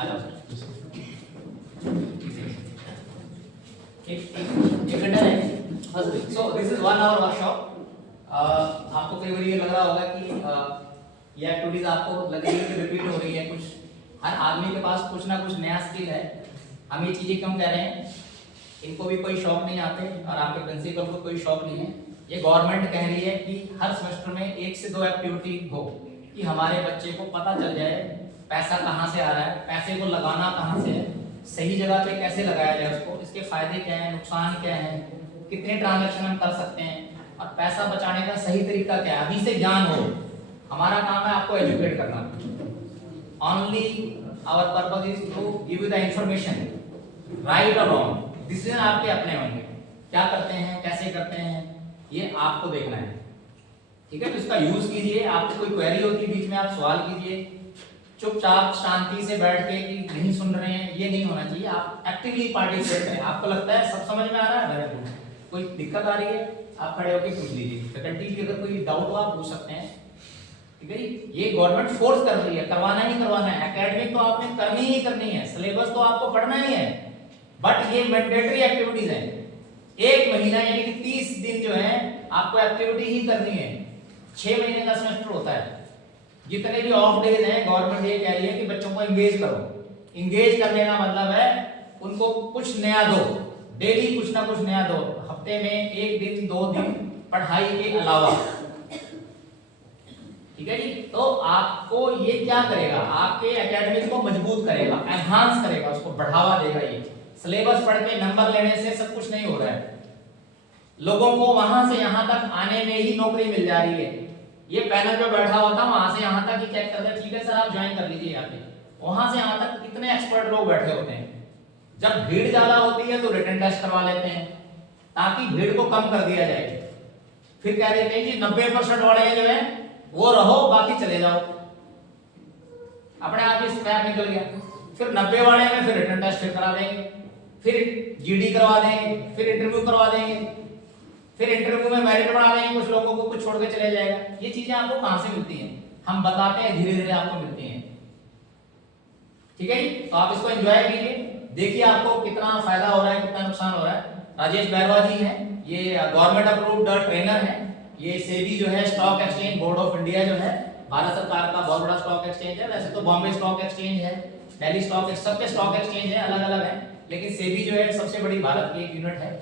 आ जाओ सर। एक घंटा है। So this is 1 hour workshop. आपको कई बार ये लग रहा होगा कि ये एक्टिविटीज आपको लग रही है कि रिपीट हो रही है। कुछ हर आदमी के पास कुछ ना कुछ नया स्किल है। हम ये चीजें क्यों कह रहे हैं? इनको भी कोई शौक नहीं आते और आपके प्रिंसिपल को कोई शौक नहीं है। ये गवर्नमेंट कह रही है कि हर सेमेस्टर में 1 से 2 एक्टिविटी हो कि हमारे बच्चे को पता चल जाए पैसा कहाँ से आ रहा है, पैसे को लगाना कहाँ से है, सही जगह पे कैसे लगाया जाए उसको, इसके फायदे क्या हैं, नुकसान क्या हैं, कितने ट्रांजैक्शन हम कर सकते हैं और पैसा बचाने का सही तरीका क्या है। अभी से ज्ञान हो। हमारा काम है आपको एजुकेट करना। Only our purpose is to give you the information, right और रॉन्ग। डिसीजन आपके अपने होंगे, क्या करते हैं, कैसे करते हैं, ये आपको देखना है। ठीक है, तो इसका यूज कीजिए। आपको कोई क्वेरी होती है बीच में आप सवाल कीजिए। चुपचाप शांति से बैठ के कि नहीं सुन रहे हैं, ये नहीं होना चाहिए। आप एक्टिवली पार्टिसिपेट करें। आपको लगता है सब समझ में आ रहा है, वेरी गुड। कोई दिक्कत आ रही है, आप खड़े होकर पूछ लीजिए। फैकल्टी की अगर कोई डाउट हो आप पूछ सकते हैं। ठीक है, ये गवर्नमेंट फोर्स कर रही है, करवाना ही करवाना है। एकेडमिक तो आपने करनी ही करनी है, सिलेबस तो आपको पढ़ना ही है, बट ये मैंडेटरी एक्टिविटीज हैं। 1 महीना यानी कि 30 दिन जो है आपको एक्टिविटी ही करनी है। 6 महीने का सेमेस्टर होता है। जितने भी ऑफ डेज हैं गवर्नमेंट ये कह रही है कि बच्चों को एंगेज करो। एंगेज करने का मतलब है उनको कुछ नया दो, डेली कुछ ना कुछ नया दो। हफ्ते में 1 दिन 2 दिन पढ़ाई के अलावा। ठीक है जी। तो आपको ये क्या करेगा, आपके एकेडमिक को मजबूत करेगा, एनहांस करेगा, उसको बढ़ावा देगा। ये सिलेबस पढ़ के नंबर लेने से सब कुछ नहीं हो रहा है। लोगों को वहां से यहां तक आने में ही नौकरी मिल जा रही है। ये पैनल पे बैठा होता वहां से यहां तक ही चेक करता है, ठीक है सर आप ज्वाइन कर लीजिए यहाँ पे। वहां से यहां तक कितने एक्सपर्ट लोग बैठे होते हैं। जब भीड़ ज्यादा होती है तो रिटन टेस्ट करवा लेते हैं ताकि भीड़ को कम कर दिया जाए। फिर कह देते हैं कि 90% वाले जो है वो रहो, बाकी चले जाओ। अपने आप ही स्क्रैप निकल गया। फिर 90 वाले में फिर रिटन टेस्ट फिर करा देंगे, फिर जीडी करवा देंगे, फिर इंटरव्यू करवा देंगे, फिर इंटरव्यू में मेरिट बढ़ा देंगे, कुछ लोगों को कुछ छोड़ के चले जाएगा। ये चीजें आपको कहां से मिलती हैं? हम बताते हैं, धीरे धीरे आपको मिलती हैं। ठीक है जी। तो आप इसको एंजॉय कीजिए, देखिए आपको कितना फायदा हो रहा है, कितना नुकसान हो रहा है। राजेश बैरवा जी हैं, ये गवर्नमेंट अप्रूव्ड ट्रेनर हैं। ये सेबी जो है stock exchange board of India जो है भारत सरकार का बहुत बड़ा स्टॉक एक्सचेंज है। वैसे तो बॉम्बे स्टॉक एक्सचेंज है, दिल्ली स्टॉक, सबके स्टॉक एक्सचेंज है, अलग अलग है, लेकिन सेबी जो है सबसे बड़ी भारत की एक यूनिट है।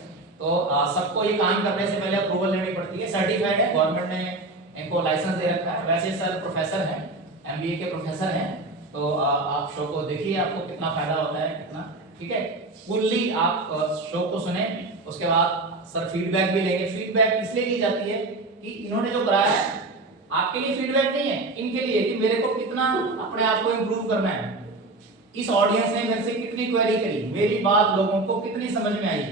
तो सबको ये काम करने से पहले अप्रूवल लेनी पड़ती है। सर्टिफाइड है, गवर्नमेंट ने इनको लाइसेंस दे रखा है। वैसे सर प्रोफेसर हैं, एमबीए के प्रोफेसर हैं। तो आप शो को देखिए, आपको कितना फायदा होता है, कितना। ठीक है, फुल्ली आप शो को सुने, उसके बाद सर फीडबैक भी लेंगे। फीडबैक इसलिए ली जाती है कि इन्होंने जो कराया है आपके लिए फीडबैक नहीं है, इनके लिए कि मेरे को कितना अपने आप को इंप्रूव करना है। इस ऑडियंस ने मेरे से कितनी क्वेरी करी, मेरी बात लोगों को कितनी समझ में आई।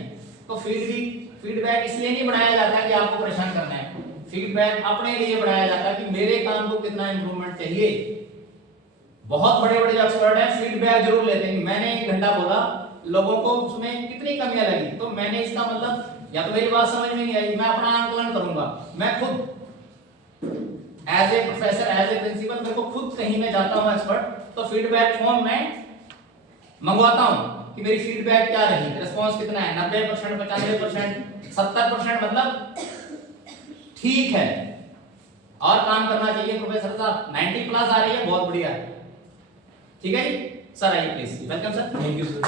तो फीडबैक इसलिए नहीं बनाया जाता कि आपको परेशान करना है। फीडबैक अपने लिए बनाया जाता है कि मेरे काम को कितना इंप्रूवमेंट चाहिए। बहुत बड़े बड़े एक्सपर्ट हैं, फीडबैक जरूर लेते हैं। मैंने 1 घंटा बोला, लोगों को उसमें कितनी कमियां लगी, तो मैंने इसका मतलब या तो मेरी बात समझ में नहीं आई, मैं अपना आंकलन करूंगा। मैं खुद as a professor, as a principal, मेरे को खुद कहीं में जाता हूं एक्सपर्ट, तो फीडबैक फॉर्म में मंगवाता हूं कि मेरी फीडबैक क्या रही, रिस्पांस कितना है, 90%, 95%, 70%, मतलब ठीक है और काम करना चाहिए। प्रोफेसर साहब 90 प्लस आ रही है, बहुत बढ़िया है। ठीक है जी। सर आइए please. Welcome sir. Thank you sir.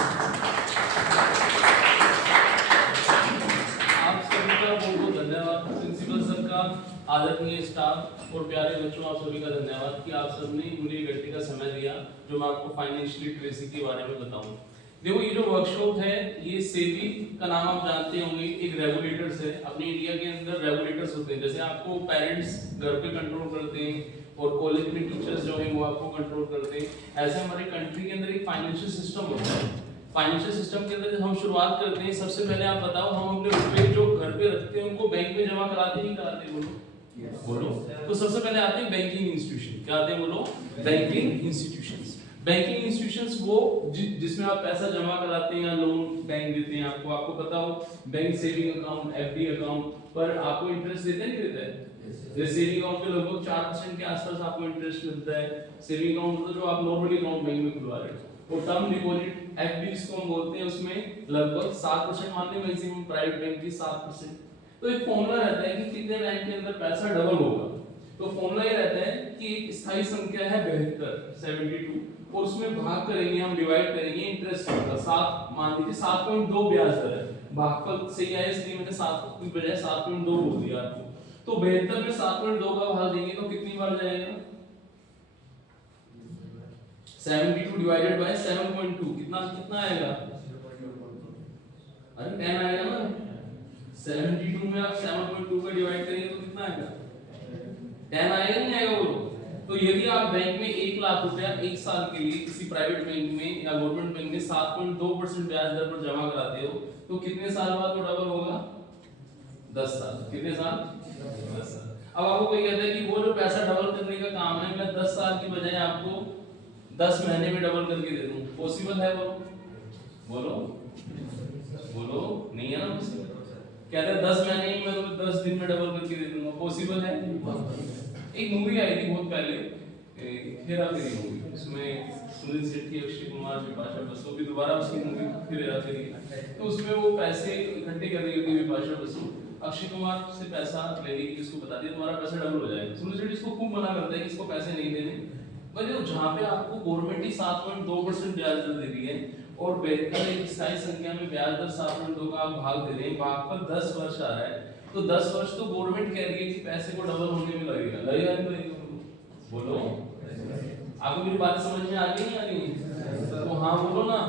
आप सभी का बहुत बहुत धन्यवाद। प्रिंसिपल सर का, आदरणीय स्टाफ और प्यारे बच्चों, आप सभी का धन्यवाद कि आप सबने मुझे एक घंटे का समय दिया जो मैं आपको फाइनेंशियल लिटरेसी के बारे में बताऊं। देखो, ये जो वर्कशॉप है ये सेबी का नाम आप जानते होंगे, एक रेगुलेटर्स है। अपने इंडिया के अंदर रेगुलेटर्स होते हैं, जैसे आपको पेरेंट्स घर पे कंट्रोल करते हैं और कॉलेज में टीचर्स जो है वो आपको कंट्रोल करते हैं, ऐसे हमारे कंट्री के अंदर एक फाइनेंशियल सिस्टम होता है। फाइनेंशियल सिस्टम के अंदर जब हम शुरुआत करते हैं, सबसे पहले आप बताओ, हम अपने रुपए जो घर पे रखते हैं उनको बैंक में जमा कराते नहीं कराते? बोलो। तो सबसे पहले आते हैं बैंकिंग इंस्टीट्यूशन। क्या आते हैं? बोलो। Banking institutions. बैंकिंग इंस्टीट्यूशंस वो जिसमें आप पैसा जमा कराते हैं या लोन बैंक देते हैं आपको। आपको पता हो, bank saving account, FD account पर आपको इंटरेस्ट देते नहीं देता है? जैसे सेविंग अकाउंट पे लगभग 4% के आसपास आपको इंटरेस्ट मिलता है। सेविंग अकाउंट मतलब जो आप नॉर्मली अकाउंट बैंक में खुलवा रहे हो, और टर्म डिपॉजिट एफडी जिसको हम बोलते हैं उसमें लगभग 7% मान लें मैक्सिमम प्राइवेट बैंक की 7%। तो एक फॉर्मूला रहता है कि कितने टाइम के अंदर पैसा डबल होगा। तो फॉर्मूला ये रहता है कि एक स्थायी संख्या है 72 और उसमें भाग करेंगे हम, डिवाइड करेंगे इंटरेस्ट का 7, मान लीजिए 7.2 ब्याज दर है, भागफल सही आया इसलिए मैंने 7 की बजाय 7.2 बोल दिया आपको। तो 72 में 7.2 का भाग देंगे तो कितनी बार जाएगा? 72 डिवाइडेड बाय 7.2 कितना कितना आएगा? अरे 10 आएगा ना। 72 में आप 7.2 का डिवाइड करेंगे तो कितना आएगा? 10 आएगा नहीं आएगा बोलो? तो यदि आप बैंक में 1 लाख रुपया 1 साल के लिए किसी प्राइवेट बैंक में या गवर्नमेंट बैंक में 7.2% ब्याज दर पर जमा कराते हो तो कितने साल बाद वो डबल होगा? 10 साल। कितने साल? 10 साल। अब आपको कोई कहता है कि वो जो पैसा डबल करने का काम है मैं 10 साल की बजाय आपको 10 महीने में डबल करके दे दूं, पॉसिबल है? बोलो बोलो नहीं है ना पॉसिबल। कहते हैं 10 महीने ही मैं तुम्हें 10 दिन में डबल करके दे दूंगा, पॉसिबल है? एक मूवी आई थी बहुत पहले, हेरा फेरी मूवी, उसमें सुनील शेट्टी, अक्षय कुमार, विपाशा बसु की दोबारा उसकी मूवी फिर हेरा फेरी। तो उसमें वो पैसे इकट्ठे कर रही होती है विपाशा बसु, अक्षय कुमार से पैसा लेने की उसको बताती है तुम्हारा पैसा डबल हो जाएगा। सुनील शेट्टी इसको खूब मना करता है कि इसको पैसे नहीं देने, पर जहाँ पे आपको गवर्नमेंट ही 7.2% ब्याज दर दे रही है और बेहतर एक स्थायी संख्या में ब्याज दर 7.2 का आप भाग दे रहे हैं, भाग पर 10 वर्ष आ रहा है, तो 10 वर्ष तो गवर्नमेंट कह रही है कि पैसे को डबल होने में लगेगा, लगेगा नहीं लगेगा? बोलो, आपको मेरी बात समझ में आ गई नहीं आ रही? तो हाँ बोलो ना,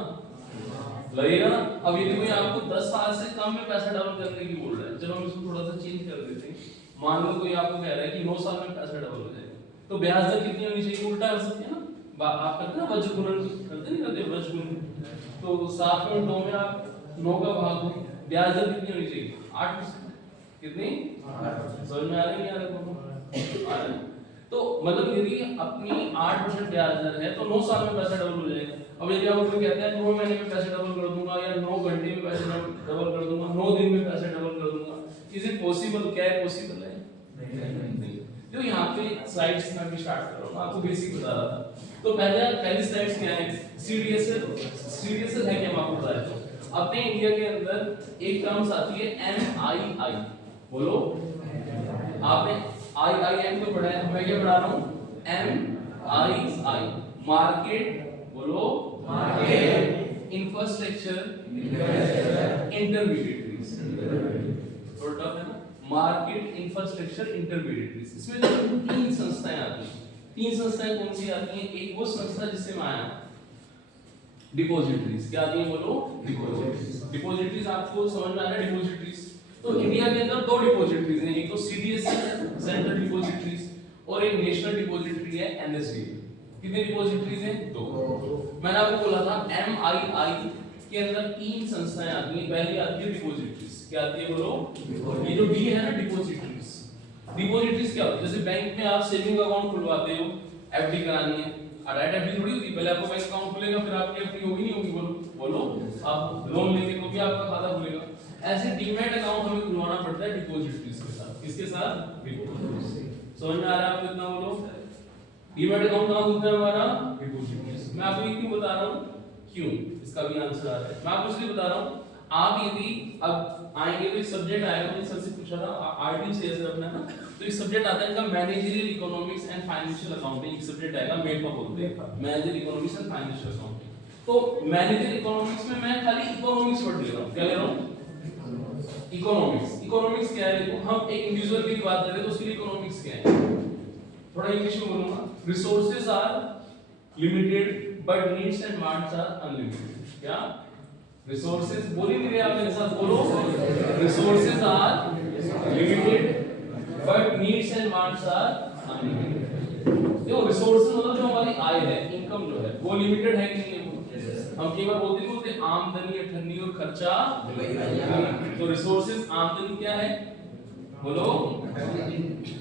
लगेगा ना। अब यदि कोई आपको 10 साल से कम में पैसा डबल करने की बोल रहा है, चलो हम इसको थोड़ा सा चेंज कर देते हैं, मान लो कोई आपको कह रहा है कि 9 साल में पैसा डबल हो जाएगा, तो ब्याज दर कितनी होनी चाहिए? उल्टा कर सकते हैं ना, आप करते हैं ना वज्र गुणन, करते नहीं करते वज्र गुणन? तो 7.2 में आप 9 का भाग दो, ब्याज दर कितनी होनी चाहिए? 8%। कितनी? 8%। समझ में आ रही है? आ रहा है। तो मतलब यदि अपनी 8% ब्याज दर है तो 9 साल में पैसा डबल हो जाएगा। अब यदि आप कोई कहते हैं 9 महीने में पैसे डबल कर दूंगा या 9 घंटे में पैसे डबल कर दूंगा, 9 दिन में पैसे डबल कर दूंगा, इज इट पॉसिबल? क्या है पॉसिबल है? नहीं। जो यहाँ पे स्लाइड्स में भी स्टार्ट कर रहा हूँ, आपको बेसिक बता रहा था। तो पहली स्लाइड्स क्या है? सीडीएसएल है क्या, मैं आपको बता देता हूँ। अपने इंडिया के अंदर एक टर्म्स आती है एमआईआई, बोलो आपने आईआईएम को पढ़ा है, मैं क्या पढ़ा रहा हूँ? एमआईआई, मार्केट, बोलो मार्केट इंफ्रास्ट्रक्चर इंटरमीडिएटरीज, थोड़ा टफ है ना, मार्केट इंफ्रास्ट्रक्चर इंटरमीडिएटरीज। इसमें जो 3 संस्थाएं आती हैं, 3 संस्थाएं कौन सी आती हैं? एक वो संस्था जिससे मैं आया, डिपॉजिटरीज। क्या आती है बोलो? डिपॉजिटरीज। डिपॉजिटरीज आपको समझ में आ रहा है? डिपॉजिटरीज तो इंडिया के अंदर 2 डिपॉजिटरीज हैं, एक तो सीडीएससी सेंट्रल डिपॉजिटरीज और एक नेशनल डिपॉजिटरी है एनएसडी। कितनी डिपॉजिटरीज हैं? 2। मैंने आपको बोला था एमआईआई के अंदर 3 संस्थाएं आती हैं। पहली आती है डिपॉजिटरीज। क्या आती है बोलो? ये जो डी है ना डिपॉजिटरीज, डिपॉजिटरीज क्या होती है? जैसे बैंक में आप सेविंग अकाउंट खुलवाते हो, एफडी करानी है, डायरेक्ट एफडी थोड़ी होती, पहले आपको बैंक अकाउंट खुलेगा फिर आपकी एफडी होगी नहीं होगी? बोलो आप लोन लेंगे तो भी आपका खाता खुलेगा। ऐसे डीमैट अकाउंट हमें खुलवाना पड़ता है डिपॉजिटरीज के साथ। किसके साथ? डिपॉजिटरीज। समझ में आ रहा है आपको? इतना बोलो, डीमैट अकाउंट कहां खुलता है हमारा? डिपॉजिटरीज। मैं आपको ये क्यों बता रहा हूं, क्यों, इसका भी आंसर आ रहा है। मैं आपको इसलिए बता रहा हूं, आप यदि अब आएंगे तो एक सब्जेक्ट आएगा, मैंने सर से पूछा था आरटी से ऐसे रखना है ना, तो एक सब्जेक्ट आता है इनका managerial economics and financial accounting. एक सब्जेक्ट आएगा मेपा बोलते हैं, managerial economics and financial accounting. तो मैनेजरियल इकोनॉमिक्स में मैं खाली इकोनॉमिक्स वर्ड ले रहा हूं। क्या ले रहा हूं? इकोनॉमिक्स। इकोनॉमिक्स क्या है? देखो हम एक इंडिविजुअल की बात करें तो उसके लिए इकोनॉमिक्स क्या है? थोड़ा इंग्लिश में बोलूंगा, resources are limited but needs and wants are unlimited. क्या? रिसोर्सेज बोली नहीं रहे आप मेरे साथ, बोलो resources are limited but needs and wants are unlimited. देखो रिसोर्सेज मतलब जो हमारी आय है, इनकम जो है वो लिमिटेड है कि नहीं है? हम कई बार बोलते आमदनी, अठन्नी और खर्चा। तो रिसोर्सेज आमदनी क्या है बोलो?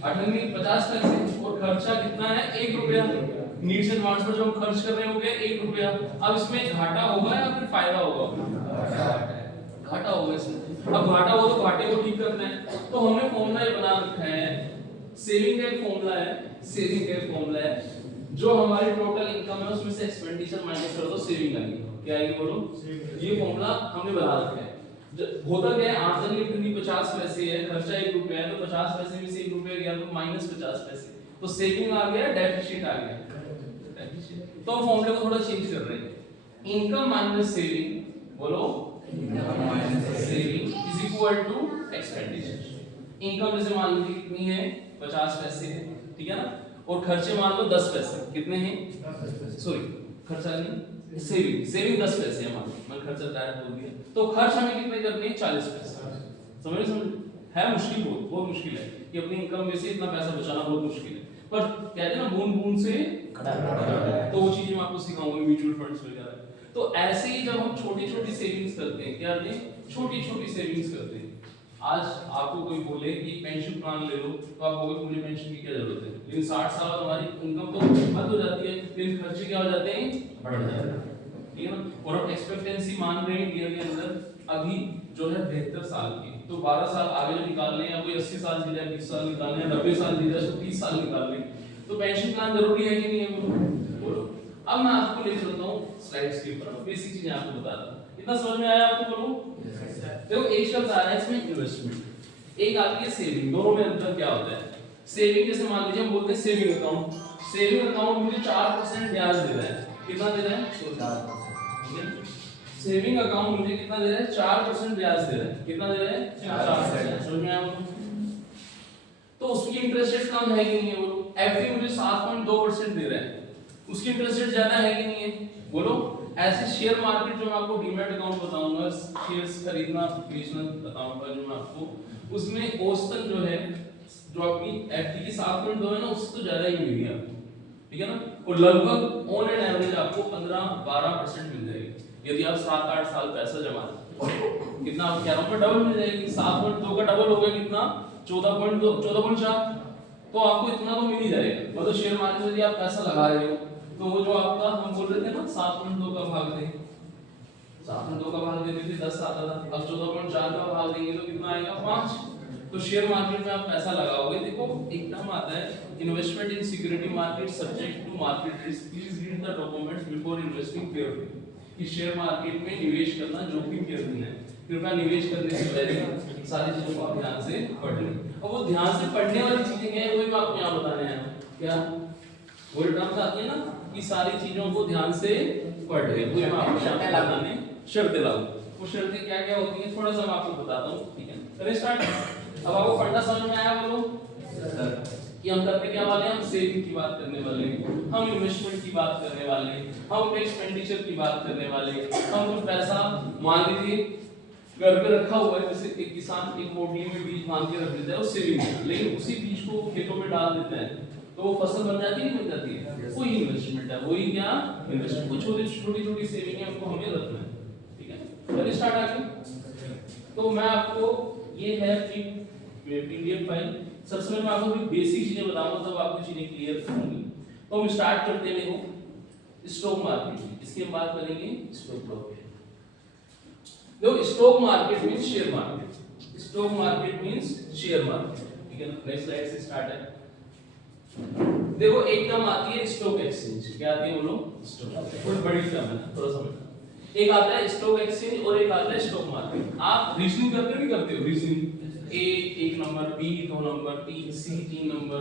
98 50 पैसे और खर्चा कितना है? 1 रुपया। नीड्स एंड वांट्स पर जो हम खर्च कर रहे होंगे 1 रुपया। अब इसमें घाटा होगा या फिर फायदा होगा? घाटा होगा इसमें। अब घाटा हो तो घाटे को ठीक करना है, तो हमने फॉर्मूला बना रखा है, सेविंग का एक फॉर्मूला है, सेविंग का एक फॉर्मूला है जो हमारी टोटल इनकम है उसमें से एक्सपेंडिचर माइनस कर दो, सेविंग आएगी। क्या आएगी बोलो? ये फॉर्मूला हमने बना रखा है। होता क्या है, आमदनी कितनी 50 पैसे है, खर्चा 1 रुपया है, तो 50 पैसे में से 1 रुपया गया तो माइनस 50 पैसे, तो सेविंग आ गया, डेफिसिट आ गया। तो हम फॉर्मूले को थोड़ा चेंज कर रहे हैं। इनकम माइनस सेविंग, बोलो income minus saving is equal to expenditure. Income जैसे मान लीजिए कितनी है 50 पैसे है, ठीक है ना, और खर्चे मान लो 10 पैसे, कितने हैं 10 पैसे, सॉरी खर्चा नहीं, सेविंग 10 पैसे है, मान लो मैंने खर्चा डायरेक्ट बोल दिया, तो खर्च हमें कितने करने हैं 40 पैसे। समझ है मुश्किल, बहुत मुश्किल है कि अपनी इनकम में से इतना पैसा बचाना बहुत मुश्किल है, पर कहते हैं ना बूंद बूंद से तो वो चीजें मैं आपको सिखाऊंगा म्यूचुअल फंड्स वगैरह। तो ऐसे ही जब हम छोटी छोटी सेविंग्स करते हैं, क्या करते हैं छोटी छोटी सेविंग्स करते हैं। आज आपको कोई बोले कि पेंशन प्लान ले लो, तो आप बोलोगे मुझे पेंशन की क्या जरूरत है, लेकिन 60 साल बाद हमारी इनकम तो बंद हो जाती है, लेकिन खर्चे क्या हो जाते हैं, बढ़ जाते हैं, ठीक है ना। और हम एक्सपेक्टेंसी मान रहे हैं इंडिया के अंदर अभी जो है 72 साल की, तो 12 साल आगे जो निकालने हैं, या कोई 80 साल जी जाए, 20 साल निकालने हैं, 90 साल जी जाए, 30 साल निकालने, तो पेंशन प्लान जरूरी है कि नहीं है बोलो। अब मैं आपको ले चलता हूँ स्लाइड्स के ऊपर, बेसिक चीजें आपको बता रहा हूँ। इतना समझ में आया आपको बोलो? देखो एक शब्द आ रहा है इसमें इन्वेस्टमेंट, एक आती है सेविंग, दोनों में अंतर क्या होता है? सेविंग जैसे मान लीजिए हम बोलते हैं सेविंग अकाउंट, सेविंग अकाउंट मुझे 4% ब्याज दे रहा है, कितना दे रहा है 4%, सेविंग अकाउंट मुझे कितना दे रहा है 4% ब्याज दे रहा है, कितना दे रहा है 4%, समझ में आया? तो उसकी इंटरेस्ट रेट कम है कि नहीं है बोलो? एफडी मुझे 7.2% दे रहा है, उसकी इंटरेस्ट रेट ज्यादा है कि नहीं है बोलो? ऐसे शेयर मार्केट जो मैं आपको डीमैट अकाउंट बताऊंगा, शेयर्स खरीदना बेचना बताऊंगा जो मैं आपको, उसमें औसतन जो है जो आपकी एफडी की 7.2 है ना, उससे तो ज्यादा ही मिलेगी आपको, ठीक है ना। और लगभग ऑन एन एवरेज आपको 15-12% मिल जाएगी यदि आप 7-8 साल पैसा जमा करें। कितना आप कह रहा हूं मैं, डबल मिल जाएगी, 7.2 का डबल हो गया कितना 14.2 14.4, तो आपको इतना तो मिल ही जाएगा। मतलब शेयर मार्केट में यदि आप पैसा लगा रहे हो तो वो जो आपका हम बोल रहे थे ना 7.2 का भाग दे, 7.2 का भाग देते थे 10 आता था, अब 14.4 का भाग देंगे तो कितना आएगा 5। तो शेयर मार्केट में आप पैसा लगाओगे, देखो एक टर्म आता है investment in security market subject to market risk, please read the documents before investing carefully. कि शेयर मार्केट में निवेश करना जोखिम पूर्ण है, कृपया निवेश करने से पहले सारी चीजों को आप ध्यान से पढ़ लें। और वो ध्यान से पढ़ने वाली चीजें क्या है वही मैं आपको यहाँ बताने आया हूँ, क्या वो टर्म्स आती है ना कि सारी चीजों को ध्यान से पढ़ ले, वो मैं आपको शर्तें लगाने, शर्तें लागू। वो शर्तें क्या क्या होती हैं थोड़ा सा मैं आपको बताता हूँ, ठीक है। चलिए स्टार्ट। अब आपको फंडा समझ में आया बोलो कि हम करने क्या वाले हैं, हम सेविंग की बात करने वाले हैं, हम इन्वेस्टमेंट की बात करने वाले हैं, हम एक्सपेंडिचर की बात करने वाले हैं। हम कुछ पैसा मान लीजिए घर पे रखा हुआ है, जैसे एक किसान एक पोटली में बीज बांध के रख देता है, वो सेविंग, लेकिन उसी बीज को खेतों में डाल देता है तो वो फसल बन जाती है, नहीं बन जाती है, वही इन्वेस्टमेंट है, वही क्या इन्वेस्टमेंट। कुछ छोटी छोटी सेविंग है, हमको हमें रखना है, ठीक है। चलिए स्टार्ट आगे। तो मैं आपको ये है पीडीएफ फाइल, सबसे पहले मैं आपको बेसिक चीजें बताऊंगा तब आपको चीजें क्लियर होंगी। तो हम स्टार्ट करते हैं देखो स्टॉक मार्केट, इसकी हम बात करेंगे स्टॉक मार्केट। देखो stock market means share market, stock market means share market, ठीक है ना। नेक्स्ट स्लाइड से स्टार्ट है। देखो एक टर्म आती है स्टॉक एक्सचेंज, क्या आती है बोलो स्टॉक, कोई बड़ी टर्म है थोड़ा समझना। एक आता है स्टॉक एक्सचेंज और एक आता है स्टॉक मार्केट। आप रीजनिंग करते हो नहीं करते हो? Reasoning A 1 number, B 2 number, T C 3 number,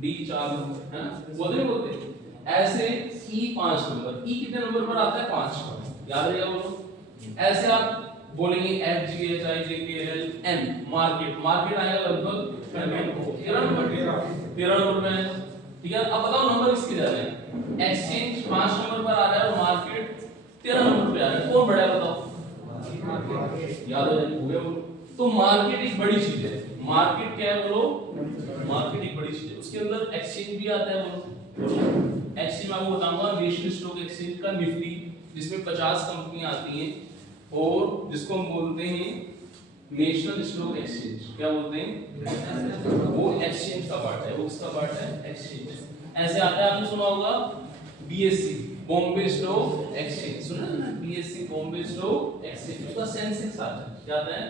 D 4 number, है ना, बोलते ऐसे ई 5 नंबर, ई कितने नंबर पर आता है 5, याद रहेगा बोलो। ऐसे आप बोलेंगे एफ जी एच आई जे के एल एन मार्केट, मार्केट आएगा लगभग 13 नंबर पे, ठीक है। अब बताओ नंबर किसके जा रहे हैं? एक्सचेंज 5 नंबर पर आ रहा है और मार्केट 13 नंबर पे आ रहा है, कौन बड़ा है बताओ? याद हो गया बोलो। तो मार्केट एक बड़ी चीज है, मार्केट क्या है बोलो? मार्केट एक बड़ी चीज है, उसके अंदर एक्सचेंज भी आता है बोलो। एक्सचेंज मैं आपको बताऊंगा नेशनल स्टॉक एक्सचेंज का निफ्टी, जिसमें 50 कंपनियां आती हैं, और जिसको हम बोलते हैं नेशनल स्टॉक एक्सचेंज, क्या बोलते हैं? वो एक्सचेंज का पार्ट है, वो किसका पार्ट है? एक्सचेंज। ऐसे आता है, आपने सुना होगा बीएससी बॉम्बे स्टॉक एक्सचेंज, सुना है ना? बीएससी बॉम्बे स्टॉक एक्सचेंज, उसका सेंसेक्स आता है, क्या आता है?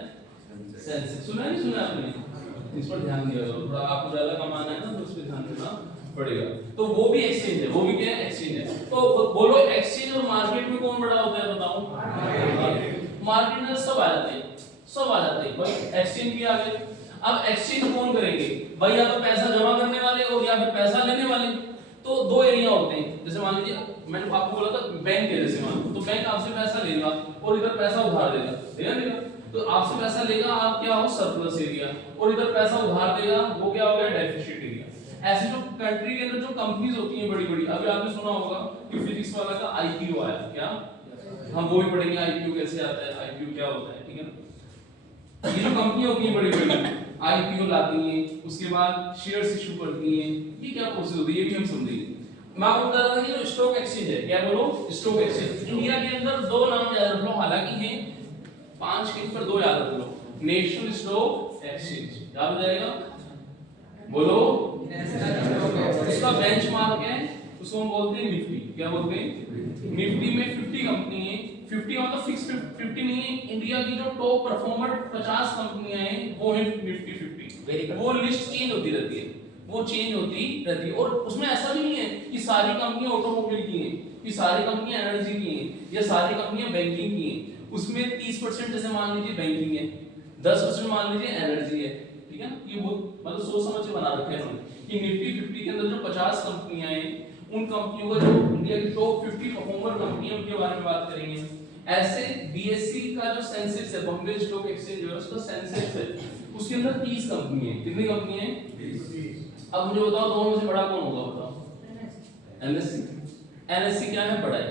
सेंसेक्स। सुना है नहीं सुना आपने? इस पर ध्यान दिया करो, थोड़ा आपको ज्यादा कमाना है ना तो उस पर ध्यान देना बढ़ेगा। तो वो भी एक्सचेंज है, वो भी क्या है, एक्सचेंज है। तो बोलो एक्सचेंज और मार्केट में कौन बड़ा होता है बताओ? मार्केट में सब आ जाते हैं, सब आ जाते हैं भाई, एक्सचेंज भी आ गए। अब एक्सचेंज कौन करेंगे भाई? या तो पैसा जमा करने वाले और या फिर पैसा लेने वाले। तो दो एरिया होते हैं, जैसे मान लीजिए मैंने आपको बोला था बैंक है, जैसे मान तो बैंक आपसे पैसा लेगा और इधर पैसा उधार देगा, देगा। तो आपसे पैसा लेगा, आप क्या हो, सरप्लस एरिया, और इधर पैसा उधार देगा, वो क्या हो गया, डेफिसिट एरिया। ऐसे जो कंट्री के अंदर जो कंपनीज होती हैं बड़ी बड़ी, अभी आपने सुना होगा कि फिजिक्स वाला का आईपीओ आया, क्या हम वो भी पढ़ेंगे आईपीओ कैसे आता है, आईपीओ क्या होता है, ठीक है ना। ये जो कंपनी होती है बड़ी बड़ी आईपीओ लाती हैं, उसके बाद शेयर्स इशू करती हैं, ये क्या प्रोसेस होती है ये भी हम समझेंगे। मैं आपको बता रहा था कि जो स्टॉक एक्सचेंज है, क्या बोलो, स्टॉक एक्सचेंज। इंडिया के अंदर दो नाम याद रख लो, हालांकि हैं 5 के पर 2 याद रख लो। नेशनल स्टॉक एक्सचेंज याद हो जाएगा, बोलो। उसका बेंचमार्क है, उसको हम बोलते हैं निफ्टी, क्या बोलते हैं, निफ्टी में 50 कंपनी है। 50 मतलब फिक्स 50 नहीं है, इंडिया की जो टॉप परफॉर्मर 50 कंपनियां हैं वो है निफ्टी 50। वो लिस्ट चेंज होती रहती है, वो चेंज होती रहती है। और उसमें ऐसा भी नहीं है कि सारी कंपनियां ऑटोमोबाइल की हैं, कि सारी कंपनियां एनर्जी की हैं, या सारी कंपनियां बैंकिंग की हैं। उसमें 30% जैसे मान लीजिए बैंकिंग है, 10% मान लीजिए एनर्जी है, ठीक है ना। ये वो मतलब सोच समझ के बना रखे हैं कि निफ्टी 50 के अंदर जो 50 कंपनियां हैं, उन कंपनियों का जो इंडिया की टॉप 50 परफॉर्मर कंपनियां, उनके बारे में बात करेंगे। ऐसे बीएससी का जो सेंसेक्स है, बॉम्बे स्टॉक एक्सचेंज है, उसका सेंसेक्स है, उसके अंदर 30 कंपनी है। कितनी कंपनी है? 30। अब मुझे बताओ दोनों में से बड़ा कौन होगा, बताओ। एनएससी। एनएससी क्या है, बड़ा है,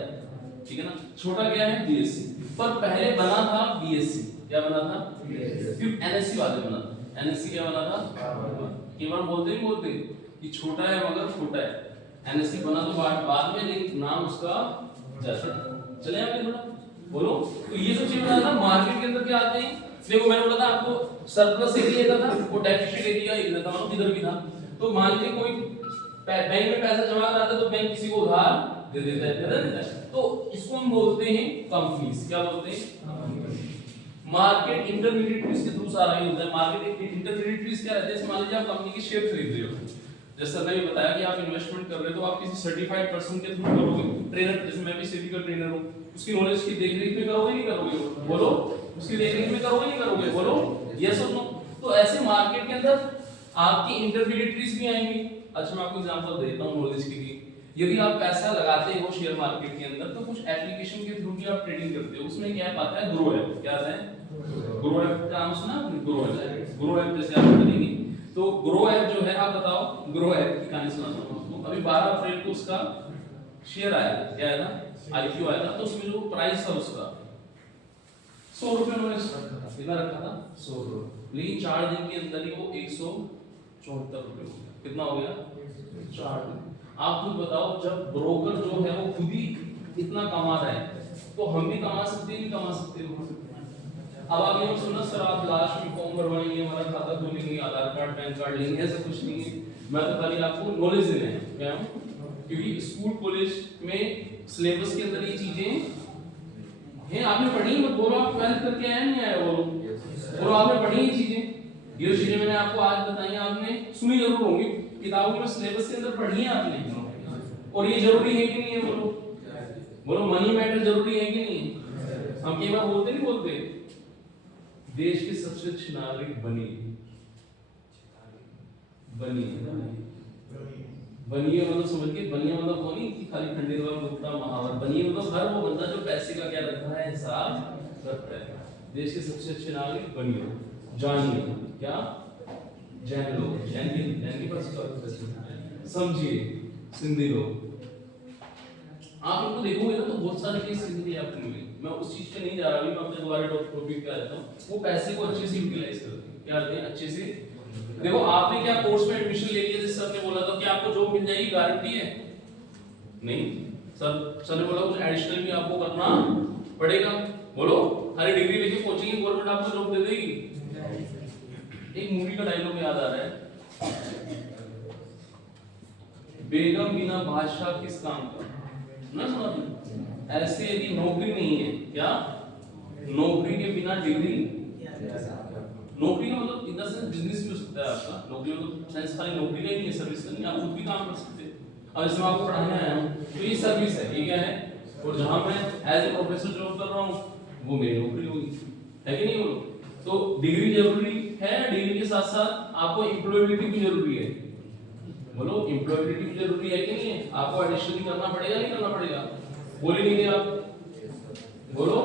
ठीक है ना। छोटा क्या है, बीएससी। पर पहले बना था बीएससी, क्या बना था, फिर एनएससी बाद में बना था। एनएससी क्या बना था, केवल बोलते नहीं बोलते कि छोटा है मगर छोटा है। एनएससी बना तो बाद में, लेकिन नाम उसका जैसा चले आगे थोड़ा बोलो। तो ये सब चीज बता था। मार्केट के अंदर क्या आते हैं, देखो मैंने बोला था आपको सरप्लस एरिया था, वो डेफिसिट एरिया इधर था, मतलब इधर भी था। तो मान लीजिए कोई बैंक में पैसा जमा कराता तो बैंक किसी को उधार दे देता है, तो इसको हम बोलते हैं कंपनीज, क्या बोलते हैं, मार्केट इंटरमीडिएटरीज के थ्रू सारा ही होता है। मार्केट इंटरमीडिएटरीज क्या रहते हैं, मान लीजिए आप कंपनी के शेयर खरीद रहे हो, जैसे सर ने बताया कि आप इन्वेस्टमेंट कर रहे हो, तो आप किसी सर्टिफाइड पर्सन के थ्रू करोगे, ट्रेनर, जैसे मैं भी सेबी का ट्रेनर हूं, उसकी नॉलेज की देखरेख में करोगे नहीं करोगे, बोलो। उसकी देखरेख में करोगे नहीं करोगे, बोलो, यस और नो। तो ऐसे मार्केट के अंदर आपकी इंटरमीडिएटरीज भी आएंगी। अच्छा मैं आपको एग्जांपल देता हूं नॉलेज के लिए। यदि आप पैसा लगाते हो शेयर मार्केट के अंदर, तो कुछ एप्लीकेशन के थ्रू भी आप ट्रेडिंग करते हो, उसमें क्या आता है, ग्रो ऐप। क्या आता है, ग्रो ऐप का नाम सुना आपने, ग्रो ऐप। ग्रो ऐप जैसे आप करेंगे तो ग्रो ऐप जो है, आप बताओ, ग्रो ऐप की कहानी सुनाता हूं आपको। अभी 12 अप्रैल को उसका शेयर आया, क्या आया था, आईपीओ आया था। तो उसमें जो प्राइस था उसका 100 रुपए उन्होंने कितना रखा था, 100 रुपए, लेकिन 4 दिन के अंदर ही वो 174 रुपए हो गया। कितना हो गया, 4 दिन। आप खुद बताओ, जब ब्रोकर जो है वो खुद ही इतना कमा रहा है, तो हम भी कमा सकते हैं, नहीं कमा सकते हो। अब आप ये सुनना सर, आप लास्ट में फॉर्म भरवाएंगे, हमारा खाता खोलेंगे, आधार कार्ड पैन कार्ड लेंगे, ऐसा कुछ नहीं है। मैं तो खाली आपको नॉलेज देना है, क्या, क्योंकि स्कूल कॉलेज में सिलेबस के अंदर ये चीजें हैं, आपने पढ़ी, मत बोलो आप 12th करके आए नहीं आए, बोलो, बोलो आपने पढ़ी ये चीजें। ये चीजें मैंने आपको आज बताई, आपने सुनी जरूर होंगी, किताबों में सिलेबस के अंदर पढ़ी है आपने। और ये जरूरी है कि नहीं है, बोलो, बोलो, मनी मैटर जरूरी है कि नहीं है। हम कई बार बोलते नहीं बोलते, देश के सबसे अच्छे नागरिक बनिए, बनिए, बनिए मतलब समझ के, बनिए मतलब वो नहीं कि खाली खंडेलवाल गुप्ता महावर, बनिए मतलब हर वो बंदा जो पैसे का क्या रखता है, हिसाब रखता है। देश के सबसे अच्छे नागरिक बनिए, जानिए, क्या, जैन लोग, जैन की पास समझिए, सिंधी लोग। आप इनको देखोगे ना तो बहुत सारे केस सिंधी आपको मिलेंगे। मैं उस चीज पे नहीं जा रहा, मैं अपने दोबारा टॉपिक पे आ जाता हूँ। वो पैसे को अच्छे से यूटिलाइज करते हैं, क्या करते हैं, अच्छे से। देखो आपने क्या कोर्स में एडमिशन ले लिया, जैसे सर ने बोला था कि आपको जॉब मिल जाएगी, गारंटी है नहीं। सर ने बोला कुछ एडिशनल भी आपको करना पड़ेगा, बोलो। हर डिग्री लेके कोचिंग गवर्नमेंट आपको जॉब दे देगी। एक मूवी का डायलॉग याद आ रहा है, बेगम बिना बादशाह किस काम का, ना सुना। ऐसे यदि नौकरी नहीं है, क्या, नौकरी के बिना डिग्री, नौकरी का मतलब इन द सेंस बिजनेस भी हो सकता है आपका। नौकरी मतलब सेंस खाली नौकरी का ही नहीं है, सर्विस का नहीं, आप खुद भी काम कर सकते हैं। अब इसमें आपको पढ़ाने आया हूँ तो ये सर्विस है, ये क्या है, और जहाँ मैं एज ए प्रोफेसर जॉब कर रहा हूँ वो मेरी नौकरी होगी, है कि नहीं बोलो। तो डिग्री जरूरी है, डिग्री के साथ साथ आपको एम्प्लॉयबिलिटी भी जरूरी है, बोलो एम्प्लॉयबिलिटी भी जरूरी है कि नहीं है, आपको एडिशनली करना पड़ेगा नहीं करना पड़ेगा, बोले नहीं आप बोलो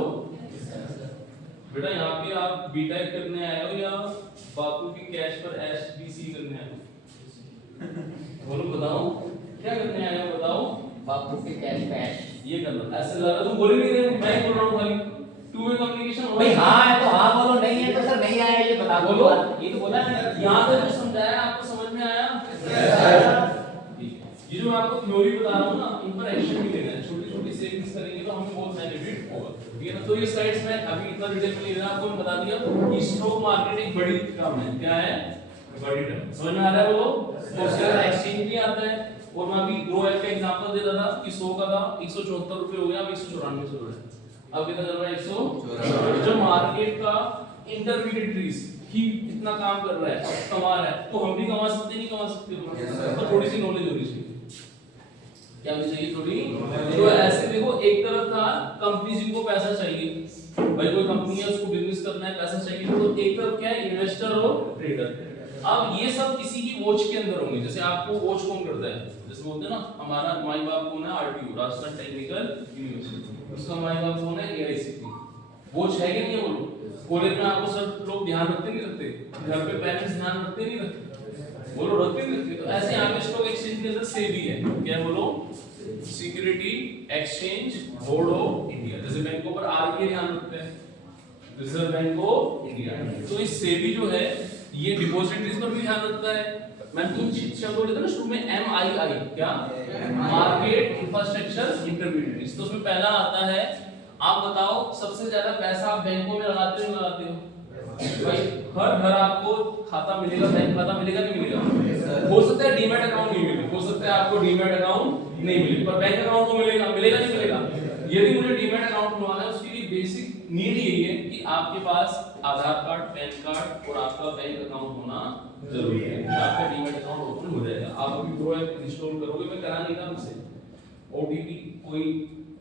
बेटा। यहाँ पे आप बीटेक करने आए हो या बापू की कैश पर एसबीसी करने आए हो, बोलो बताओ क्या करने आए हो, बताओ। बापू के कैश कैश ये करना ऐसे लगा तुम बोल ही नहीं रहे, मैं बोल रहा हूँ खाली टू वे कम्युनिकेशन। भाई हाँ है तो हाँ बोलो, नहीं है तो सर नहीं आया ये बता दो। बोलो। ये तो बोला है यहाँ पे जो समझाया आपको समझ में आया? ये जो मैं आपको थ्योरी बता रहा हूँ ना, इन पर एक्शन भी लेना है, छोटी छोटी सेविंग्स करेंगे तो हमें बहुत बेनिफिट होगा, ठीक है ना। तो ये स्लाइड्स में अभी इतना डिटेल में नहीं रहा, आपको मैं बता दिया कि स्टॉक मार्केट एक बड़ी टर्म है, क्या है, बड़ी टर्म, समझ में आ रहा है बोलो। तो उसके अंदर एक्सचेंज भी आता है, और मैं अभी 2 का एग्जांपल दे रहा था कि 100 का था 174 रुपए हो गया, अब 194 हो रहा है, अब कितना चल रहा है 194। जो मार्केट का इंटरमीडिएटरीज ही इतना काम कर रहा है, कमा रहा है, तो हम भी कमा सकते नहीं कमा सकते, तो थोड़ी सी नॉलेज होनी चाहिए, क्या होनी चाहिए थोड़ी। तो ऐसे देखो, एक तरफ था कंपनी जिनको पैसा चाहिए, भाई कोई कंपनी है उसको बिजनेस करना है, पैसा चाहिए, तो एक तरफ क्या है, इन्वेस्टर और ट्रेडर। अब ये सब किसी की वॉच के अंदर होंगे, जैसे आपको वॉच कौन करता है, जैसे बोलते हैं ना हमारा माई बाप कौन है, आरटीयू राजस्थान टेक्निकल यूनिवर्सिटी, उसका माई बाप कौन है, एआईसीटी। वॉच है कि नहीं है बोलो। कॉलेज में आपको सब लोग ध्यान रखते नहीं रखते, घर पे पेरेंट्स ध्यान रखते नहीं रखते, बोलो रखते नहीं रखते। तो ऐसे यहाँ पे स्टॉक एक्सचेंज के अंदर सेबी है, क्या बोलो, security exchange board of India. जैसे बैंकों पर आरबीआई ध्यान रखते हैं, रिजर्व बैंक ऑफ इंडिया। तो इस सेबी जो है ये डिपॉजिटरीज पर भी ध्यान रखता है। मैं तीन शब्द बोले थे ना शुरू में, एमआईआई क्या, मार्केट इंफ्रास्ट्रक्चर इंटरमीडिएटरीज। तो उसमें पहला आता है, आप बताओ सबसे ज्यादा पैसा आप बैंकों में लगाते हो लगाते हो भाई, हर घर आपको खाता मिलेगा, बैंक खाता मिलेगा नहीं मिलेगा, हो सकता है डीमैट अकाउंट नहीं मिले, हो सकता है आपको डीमैट अकाउंट नहीं मिले, पर बैंक अकाउंट तो मिलेगा, मिलेगा नहीं मिलेगा। यदि मुझे डीमैट अकाउंट खुलवाना है, उसके लिए बेसिक नीड यही है कि आपके पास आधार कार्ड, पैन कार्ड और आपका बैंक अकाउंट होना जरूरी है, आपका डीमैट अकाउंट ओपन हो जाएगा। आप अभी प्रो ऐप इंस्टॉल करोगे, मैं करा नहीं था मुझसे, ओटीपी कोई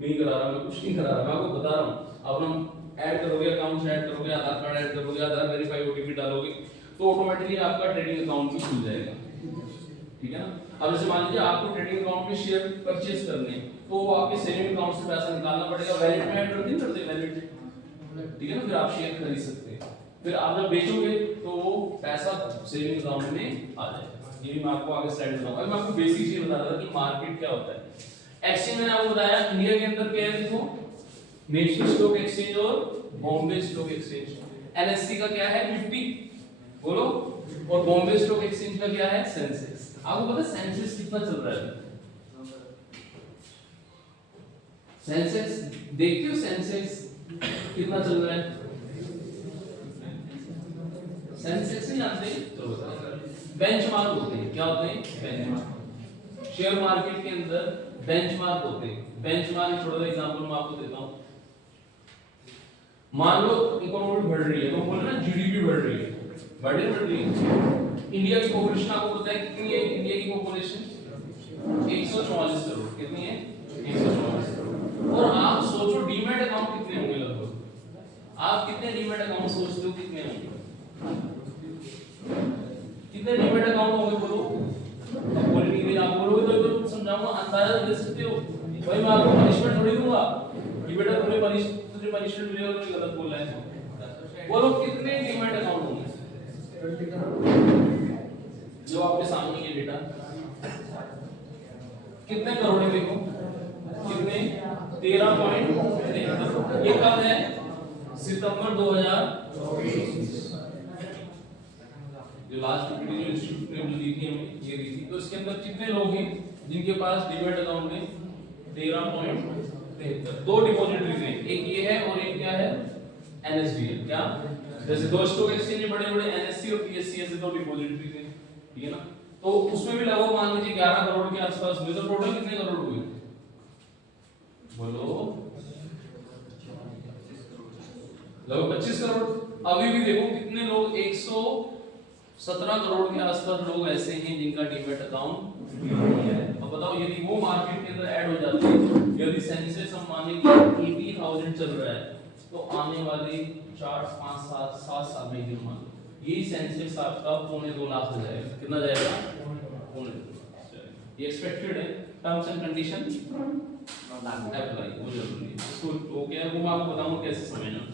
नहीं करा रहा, मैं कुछ नहीं करा रहा, मैं आपको बता रहा हूँ। अब हम ऐड करोगे, अकाउंट ऐड करोगे, आधार कार्ड ऐड करोगे, आधार वेरीफाई ओटीपी डालोगे, तो ऑटोमेटिकली आपका ट्रेडिंग अकाउंट भी खुल जाएगा, ठीक है ना। अब जैसे मान लीजिए आपको ट्रेडिंग अकाउंट में शेयर परचेज करने, तो वो आपके सेविंग अकाउंट से पैसा निकालना पड़ेगा, वैलेट में ऐड करते वैलेट, ठीक है ना, फिर आप शेयर खरीद सकते हैं। फिर आप जब बेचोगे तो वो पैसा सेविंग अकाउंट में आ जाएगा। ये मैं आपको आगे स्लाइड बताऊंगा। मैं आपको बेसिक चीज बता रहा था कि मार्केट क्या होता है। एक्सचेंज मैंने आपको बताया, इंडिया के अंदर क्या है, देखो नेशनल स्टॉक एक्सचेंज और बॉम्बे स्टॉक एक्सचेंज। एनएससी का क्या है, निफ्टी बोलो, और बॉम्बे स्टॉक एक्सचेंज का क्या है, सेंसेक्स। आपको पता है सेंसेक्स कितना चल रहा है, सेंसेक्स देखते हो, सेंसेक्स कितना चल रहा है, सेंसेक्स नहीं जानते, चलो बेंचमार्क होते हैं, क्या होते हैं, बेंचमार्क। शेयर मार्केट के अंदर बेंचमार्क होते हैं। बेंचमार्क छोटा सा एग्जांपल मैं आपको देता हूं। मान लो इकोनॉमी बढ़ रही है, तो बोल रहे हैं जीडीपी बढ़ रही है, बढ़ रही है। इंडिया की पॉपुलेशन आपको पता है कितनी है, इंडिया की पॉपुलेशन 144 करोड़, कितनी है, 144 करोड़। और आप सोचो डीमैट अकाउंट कितने होंगे लगभग, आप कितने डीमैट अकाउंट सोचते हो कितने होंगे, कितने डीमैट अकाउंट होंगे बोलो। अब बोल नहीं रहे, आप बोलोगे तो इधर समझाऊंगा, अंदाजा दे सकते हो भाई, मैं आपको पनिशमेंट थोड़ी दूंगा कि बेटा तुझे पनिशमेंट मिलेगा, तुमने गलत बोला है। बोलो कितने डीमैट अकाउंट होंगे, जो आपके सामने ये डेटा कितने करोड़ है, देखो कितने, 13.73। ये कब है, सितंबर 2024। जो लास्ट वीडियो जो इंस्टीट्यूट ने जो दी थी हमें, ये दी थी। तो इसके अंदर कितने लोग हैं जिनके पास डीमैट अकाउंट है, 13.73। दो डिपॉजिटरीज हैं, एक ये है और एक क्या है, एनएसडीएल। क्या, जैसे दो स्टॉक एक्सचेंज बड़े बड़े एनएससी और पीएससी, ऐसे दो डिपॉजिटरीज हैं, ठीक है ना। तो उसमें भी लगभग मान लीजिए 11 करोड़ के आसपास हुए, तो टोटल कितने करोड़ हुए बोलो, लगभग 25 करोड़। अभी भी देखो कितने लोग, 117 करोड़ के आसपास लोग ऐसे हैं जिनका डीमैट अकाउंट नहीं है। अब बताओ यदि वो मार्केट के अंदर ऐड हो जाती है, यदि सेंसेस हम माने कि 80,000 चल रहा है, तो आने वाले 4 5 7 साल में ही मान ये सेंसेस आपका 2.25 लाख हो जाएगा। कितना जाएगा? 2.25 लाख। ये एक्सपेक्टेड है। टर्म्स एंड कंडीशन अप्लाई, वो जरूरी है। इसको वो क्या है वो मैं आपको बताऊंगा कैसे समझना है।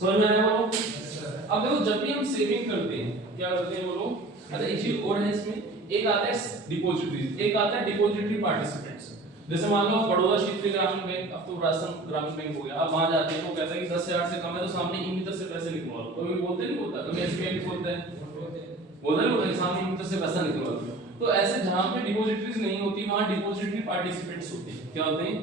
समझ में आया वो? अब देखो जब भी हम सेविंग करते हैं क्या करते हैं वो लोग, अच्छा एक चीज और है इसमें, एक आता है डिपॉजिटरीज, एक आता है डिपॉजिटरी पार्टिसिपेंट्स। जैसे मान लो बड़ौदा क्षेत्रीय ग्रामीण बैंक, अब तो राष्ट्रीय ग्रामीण बैंक हो गया, अब वहां जाते हैं तो कहता है कि 10,000 से कम है तो सामने इमितर से पैसे निकलवा लो। कभी बोलते नहीं बोलता, कभी एसबीआई भी बोलता है, बोलता नहीं बोलता कि सामने इमितर से पैसा निकलवा लो। तो ऐसे जहां पे डिपॉजिटरीज नहीं होती वहां डिपॉजिटरी पार्टिसिपेंट्स होते हैं। क्या होते हैं?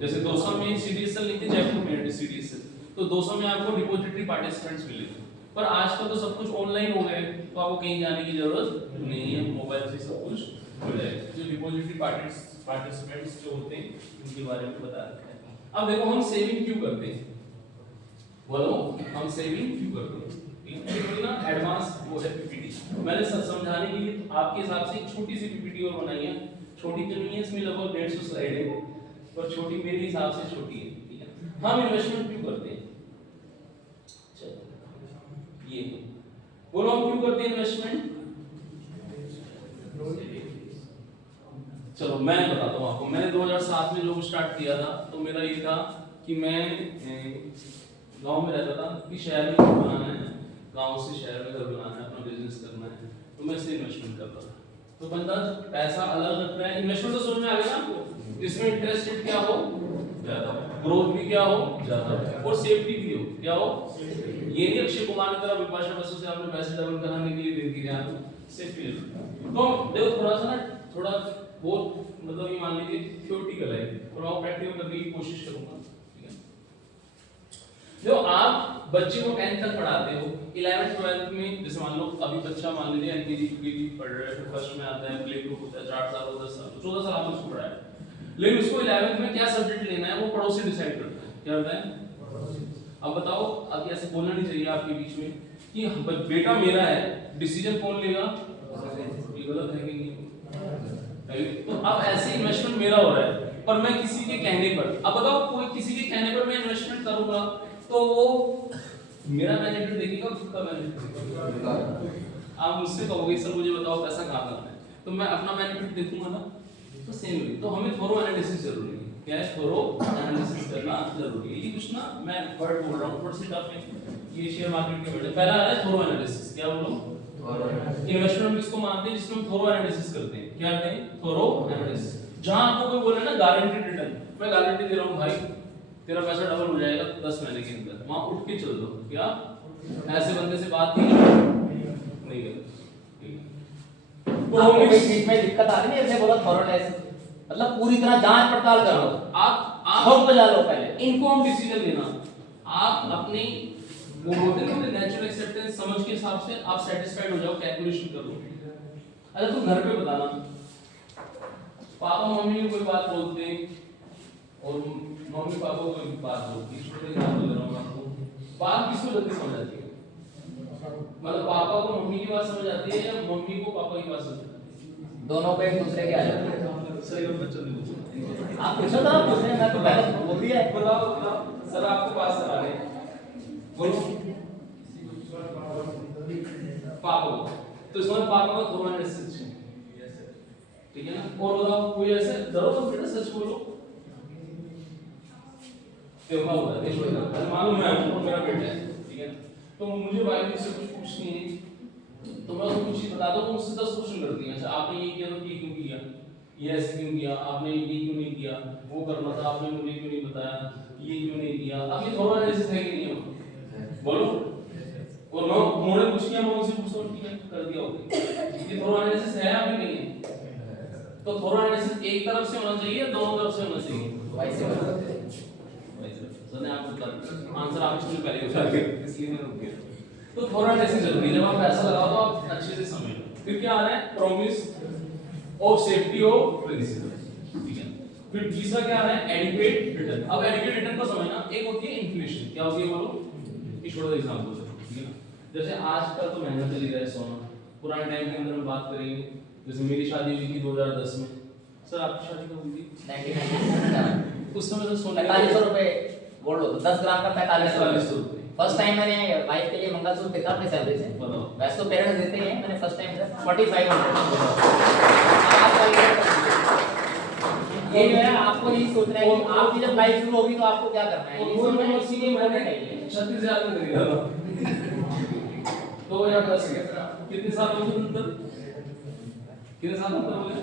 जैसे 200 में सीडीएसएल लिखते हैं, जयपुर में सीडीएसएल, तो 200 में आपको डिपॉजिटरी पार्टिसिपेंट्स मिलेंगे। पर आजकल तो सब कुछ ऑनलाइन हो गया है, तो आपको कहीं जाने की जरूरत नहीं है, मोबाइल से सब कुछ हो जाएगा। जो डिपॉजिटरी पार्टिसिपेंट्स जो होते हैं उनके बारे में बता रखा है। अब देखो हम सेविंग क्यों करते हैं, बोलो हम सेविंग क्यों करते हैं? ना एडवांस वो है पीपीटी, मैंने सब समझाने के लिए आपके हिसाब से एक छोटी सी पीपीटी और बनाई है। छोटी तो नहीं है, इसमें लगभग 150 स्लाइड है, पर छोटी मेरे हिसाब से छोटी है। ठीक है, हम इन्वेस्टमेंट क्यों करते हैं? ये बोलो हम क्यों करते हैं इन्वेस्टमेंट? चलो मैं बताता हूँ आपको। मैंने 2007 में जब स्टार्ट किया था तो मेरा ये था कि मैं गांव में रहता था कि शहर में घर बनाना है, गांव से शहर में घर बनाना है, अपना बिजनेस करना है, तो मैं इससे इन्वेस्टमेंट करता था। तो बंदा पैसा अलग रख रहा है, इन्वेस्टमेंट तो समझ में आ गया ना आपको, जिसमें इंटरेस्ट रेट क्या हो ज्यादा, ग्रोथ भी क्या हो ज्यादा, और सेफ्टी भी हो क्या हो। ये नहीं अक्षय कुमार की तरह विपाशा बसु से आपने पैसे डबल कराने के लिए दे दिया सेफ्टी। तो देखो थोड़ा सा ना थोड़ा वो मतलब ये मान लीजिए थ्योरेटिकल है, और मैं प्रैक्टिकल करने की कोशिश करूंगा। ठीक है, जो आप बच्चे को 10th तक पढ़ाते हो, 11th 12th में जैसे मान लो अभी बच्चा मान लीजिए एलकेजी यूकेजी पढ़ रहा है, फिर फर्स्ट में आता है, प्ले ग्रुप होता है, 4 साल 10 साल 14 साल आपने उसको पढ़ाया, लेकिन उसको 11th में क्या सब्जेक्ट लेना है वो पड़ोसी डिसाइड करता है। क्या होता है? अब बताओ, अब ऐसे बोलना नहीं चाहिए आपके बीच में कि बेटा मेरा है, डिसीजन कौन लेगा? ये गलत है कि नहीं? तो अब ऐसे इन्वेस्टमेंट मेरा हो रहा है, पर मैं किसी के कहने पर, अब बताओ कोई किसी के कहने पर मैं इन्वेस्टमेंट करूंगा तो वो मेरा बेनिफिट देखेगा, खुद का बेनिफिट। आप मुझसे कहोगे सर मुझे बताओ पैसा कहाँ करना है, तो मैं अपना बेनिफिट देखूंगा ना, तो सेम है। तो हमें थोरो एनालिसिस जरूरी है। क्या है? थोरो एनालिसिस करना जरूरी है। ये कुछ ना मैं वर्ड बोल रहा हूँ, थोड़ा सी टफ है ये शेयर मार्केट के वर्ड। पहला है थोरो एनालिसिस। क्या बोलो? इन्वेस्टमेंट किसको मानते हैं? जिसमें थोरो एनालिसिस करते हैं। क्या करते हैं? थोरो एनालिसिस। जहां आपको कोई बोले ना गारंटीड रिटर्न, मैं गारंटी दे रहा हूं भाई तेरा पैसा डबल हो जाएगा 10 महीने के अंदर, वहां उठ के चल दो। क्या ऐसे बंदे से बात नहीं करो। तो हमें बीच में दिक्कत आ रही है, ऐसे बोला थोरो एनालिसिस मतलब पूरी तरह जांच पड़ताल करो, आप खुद बजा लो, पहले इन्फॉर्म डिसीजन लेना। आप अपनी वो बोलते हैं नेचुरल एक्सेप्टेंस समझ के हिसाब से आप सेटिस्फाइड हो जाओ, कैलकुलेशन कर लो। अच्छा तुम घर पे बताना, पापा मम्मी कोई बात बोलते हैं और मम्मी पापा कोई बात बोलती है, छोटे एग्जांपल दे रहा हूं आपको, बात किसको जल्दी समझ आती है? मतलब पापा को मम्मी की बात समझ आती है या मम्मी को पापा की बात समझ आती है? दोनों को एक दूसरे के आ जाते हैं। सही और बच्चा नहीं पूछो, आप पूछो ना, पूछने मैं तो पहले बोल दिया है। बताओ सर आपको पास करा रहे बोलो पापा को, तो इसमें पापा का थोड़ा एनालिसिस है, ठीक है ना। और बताओ कोई ऐसे डरो तो बेटा सच बोलो, क्यों क्या होता है? देखो मालूम है आपको मेरा बेटा है, ठीक है, तो मुझे वाइफ से कुछ पूछनी है तो मैं उसको कुछ बता दूं तो मुझसे 10 क्वेश्चन करती है। अच्छा आपने ये किया तो ये क्यों किया, ये ऐसे क्यों किया, आपने ये क्यों नहीं किया, वो करना था आपने मुझे क्यों नहीं बताया, ये क्यों नहीं किया। अब ये थोड़ा एनालिसिस है कि नहीं है बोलो। और मैं उन्होंने कुछ किया मैं उनसे पूछता हूं ठीक है कर दिया ओके, ये थोड़ा एनालिसिस है अभी नहीं है। तो थोड़ा एनालिसिस एक तरफ से होना चाहिए, दोनों तरफ से होना चाहिए, वैसे बोलो सर ने आपको बता आंसर आप इसमें पहले बता दिया इसलिए मैं रुक गया। तो थोड़ा एनालिसिस जरूरी है, जब आप पैसा लगाओ तो आप अच्छे से समझ लो। फिर क्या आ रहा है? Promise of safety of principal, ठीक है। फिर तीसरा क्या आ रहा है? Adequate return. अब एडिक्वेट रिटर्न को समझना, एक होती है इन्फ्लेशन, क्या होती है बोलो, एक छोटा सा एग्जांपल दे, ठीक है ना। जैसे आजकल तो महंगा चल रहा है सोना, पुराने टाइम के अंदर हम बात करेंगे, जैसे मेरी शादी हुई थी 2010 में, सर आपकी शादी कब हुई थी? 1990 उस समय तो सोने 4500 रुपए गोल्ड होता, 10 ग्राम का 4500 रुपए। फर्स्ट टाइम मैंने वाइफ के लिए मंगलसूत्र खरीदा अपने सैलरी से। बताओ। वैसे तो पेरेंट्स देते हैं, मैंने फर्स्ट टाइम 4500। ये जो है आपको यही सोचना है कि आपकी जब लाइफ शुरू होगी तो आपको क्या करना है, ये सोचना है, इसीलिए इम्पोर्टेंट है ये। 36,000 में खरीदा था। 2010 कितने साल हो गए अंदर? कितने साल अंदर हो गए?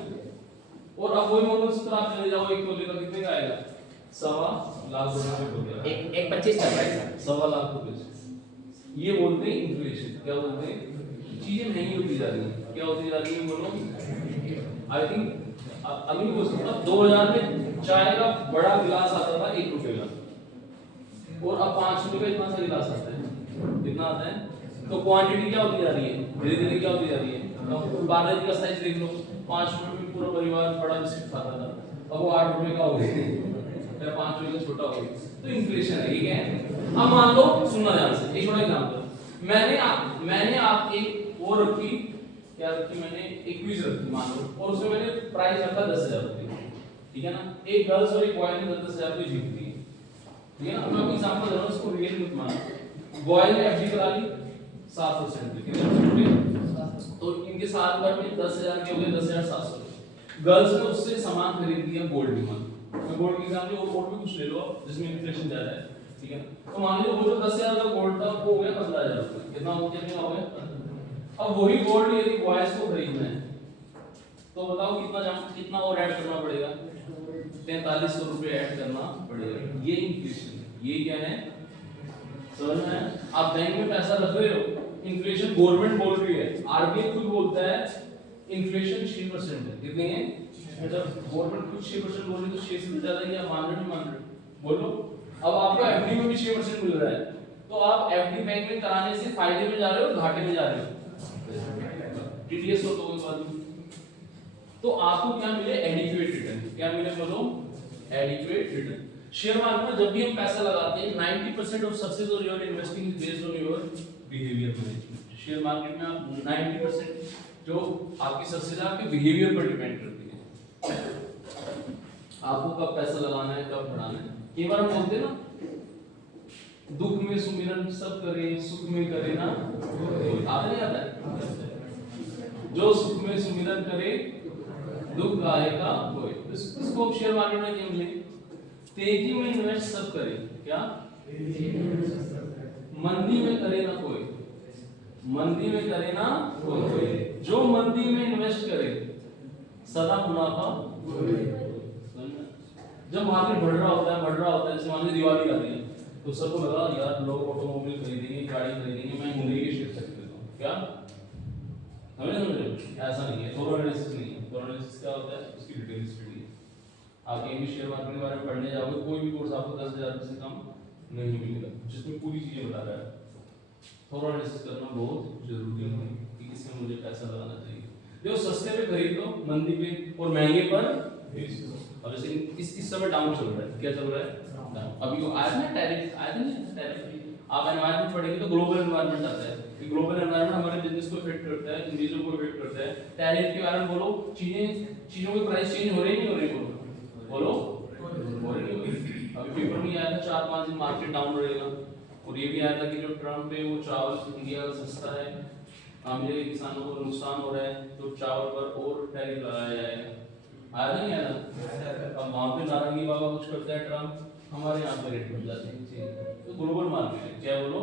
और अब वही मंगलसूत्र आप चले जाओ एक तोले का कितने का आएगा? 1.25 लाख रुपए हो गया। एक 25 चल रहा है सर। 1.25 लाख रुपए। ये बोलते हैं इन्फ्लेशन। क्या बोलते हैं? चीजें महंगी होती जा रही हैं। क्या होती जा रही है बोलो? आई थिंक अभी हो सकता 2000 में चाय का बड़ा गिलास आता था 1 रुपए का, और अब 5 रुपए का इतना सा गिलास आता है। कितना आता है? तो क्वांटिटी क्या होती जा रही है? धीरे धीरे क्या होती जा रही है? तो 12 का साइज देख लो, 5 रुपए में पूरा परिवार बड़ा बिस्किट खाता था, अब वो 8 रुपए का हो गया या 5 रुपए का छोटा हो गया। तो इन्फ्लेशन है, ये क्या है? अब मान लो, सुनना ध्यान से, एक छोटा एग्जांपल, मैंने आप एक वो रखी, क्या रखी मैंने? एक क्विज रखी मान लो, और उसमें मैंने प्राइस रखा 10,000 रुपए, ठीक है ना? एक गर्ल्स और एक बॉय ने 10,000 रुपए जीती है, ठीक है ना? मैं आपको एग्जांपल दे रहा हूं, इसको रियल मत मानो। बॉय ने एफडी करा ली 7% पे, कितने रुपए? तो इनके साल भर में 10,000 के हो गए 10,700। गर्ल्स ने उससे सामान खरीद लिया गोल्ड में, मैं गोल्ड के एग्जांपल और गोल्ड भी कुछ ले लो जिसमें इन्फ्लेशन ज्यादा है, ठीक है ना? तो मान लो वो जो 10,000 का गोल्ड था वो हो गया 15,000 रुपए। कितना हो गया? अब वही गोल्ड यदि बॉयज को खरीदना है तो बताओ कितना और ऐड करना पड़ेगा? 4300 रुपए ऐड करना पड़ेगा। ये इन्फ्लेशन, ये क्या है? समझ में आया? आप बैंक में पैसा रख रहे हो, इन्फ्लेशन गवर्नमेंट बोल रही है, आरबीआई खुद बोलता है इन्फ्लेशन 6% है। कितनी है? जब गवर्नमेंट खुद 6% बोल रही है तो 6 से ज्यादा ही आप मान रहे हो नहीं मान रहे? बोलो। अब आपको एफडी में भी 6% मिल रहा है, तो आप एफडी बैंक में कराने से फायदे में जा रहे हो घाटे में जा रहे हो? टीडीएस हो तो कोई बात नहीं। तो आपको क्या मिले? Adequate return. क्या मिले बोलो? Adequate return. शेयर मार्केट में जब भी हम पैसा लगाते हैं 90% of success of your investing is based on your behaviour management. Share market में आप 90% जो आपकी सक्सेस है आपके बिहेवियर पर डिपेंड करती है। आपको कब पैसा लगाना है, कब बढ़ाना है। कई बार हम बोलते हैं ना, दुख में सुमिरन सब करे, सुख में करे ना कोई। आता नहीं आता है? जो सुख में सुमिरन करे दुख गाए का कोई। इसको शेयर मार्केट में क्या मिलेगी? तेजी में इन्वेस्ट सब करे, क्या? मंदी में करे ना कोई, मंदी में करे ना कोई। जो मंदी में इन्वेस्ट करे सदा मुनाफा। जब मार्केट बढ़ रहा होता है, जैसे मान लीजिए दिवाली आती है तो सबको लगा यार लोग ऑटोमोबाइल खरीदेंगे, गाड़ी खरीदेंगे, मैं मुंबई के शेयर खरीद लेता हूँ। क्या समझ रहे? ऐसा नहीं है, थोड़ा एनालिसिस नहीं है। थोड़ा एनालिसिस क्या होता है? उसकी डिटेल स्टडी है। आप कहीं भी शेयर मार्केट के बारे में पढ़ने जाओगे, कोई भी कोर्स आपको 10,000 रुपए से कम नहीं मिलेगा जिसमें पूरी चीजें बता रहा है। थोड़ा एनालिसिस करना बहुत जरूरी है कि इसमें मुझे पैसा लगाना चाहिए। जो सस्ते पे खरीद लो, मंदी पे और महंगे पर बेच दो। अब जैसे इस समय डाउन चल रहा है, क्या चल रहा है? अभी वो आया ना टैरिफ, आया था ना टैरिफ। आप एनवायरनमेंट पढ़ेंगे तो ग्लोबल एनवायरनमेंट आता है कि ग्लोबल एनवायरनमेंट हमारे बिजनेस को इफेक्ट करता है, इंडिविजुअल को इफेक्ट करता है। टैरिफ के बारे में बोलो, चीजों के प्राइस चेंज हो रहे नहीं हो रहे? बोलो हो रहे नहीं हो रहे? अभी पेपर में आया था 4-5 दिन मार्केट डाउन रहेगा, और ये भी आया था कि जो ट्रम्प है वो चावल इंडिया का सस्ता है, हमारे किसानों को नुकसान हो रहा है तो चावल पर और टैरिफ लगाया जाएगा। आया था नहीं आया था? अब वहां पे नारंगी बाबा कुछ करता है ट्रम्प, हमारे यहाँ पे रेट बढ़ जाते हैं। तो ग्लोबल मार्केट है, क्या बोलो?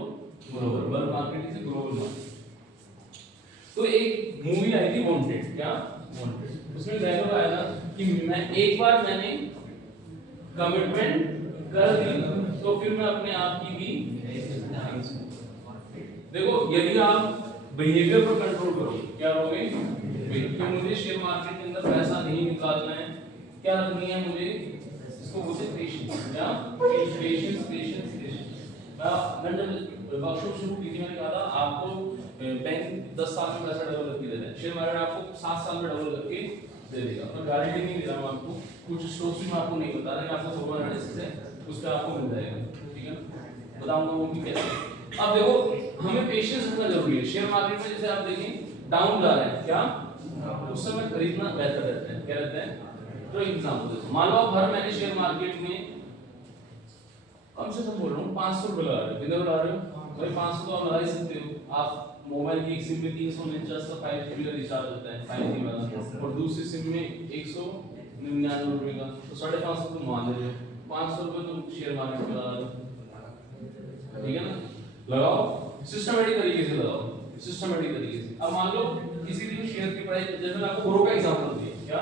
Global. World market is global market. तो एक मूवी आई थी वांटेड, क्या? वांटेड। उसमें डायलॉग आया था कि एक बार मैंने कमिटमेंट कर दी तो फिर मैं अपने आप की भी। देखो, यदि आप बिहेवियर पर कंट्रोल करो, क्या करोगे? कि मुझे शेयर मार्केट के अंदर पैसा नहीं निकालना है, क्या रखनी है मुझे? इसको बोलते हैं पेशेंस। क्या? पेशेंस। मैं जब वर्कशॉप शुरू की थी मैंने कहा था आपको बैंक 10 साल में पैसा डबल करके देता है, शेयर मार्केट आपको 7 साल में डबल करके दे देगा। मैं गारंटी नहीं दे रहा हूँ आपको, कुछ स्टॉक्स भी मैं आपको नहीं बता रहा, आपको थोड़ा एनालिसिस है उस पर आपको मिल जाएगा, ठीक है? बताऊंगा वो भी कैसे। अब देखो, हमें पेशेंस रखना जरूरी है। शेयर मार्केट में जैसे आप देखें डाउन जा रहा है, क्या उस समय खरीदना बेहतर रहता है। क्या रहता है? जो एग्जांपल देखो, मान लो आप हर महीने शेयर मार्केट में कम से कम बोल रहा हूँ 500 रुपए लगा रहे हो, कितने लगा रहे हो भाई? 500 तो आप लगा ही सकते हो। आप मोबाइल की एक सिम में 349 का 5GB का रिचार्ज होता है 5G वाला, और दूसरी सिम में 199 रुपए का, तो 550 तुम मान ले, 500 रुपए तुम शेयर मार्केट में लगा रहे हो, ठीक है ना? लगाओ सिस्टमैटिक तरीके से लगाओ, सिस्टमैटिक तरीके से। अब मान लो किसी दिन शेयर की प्राइस, जैसे मैंने आपको ग्रो का एग्जांपल दिया, क्या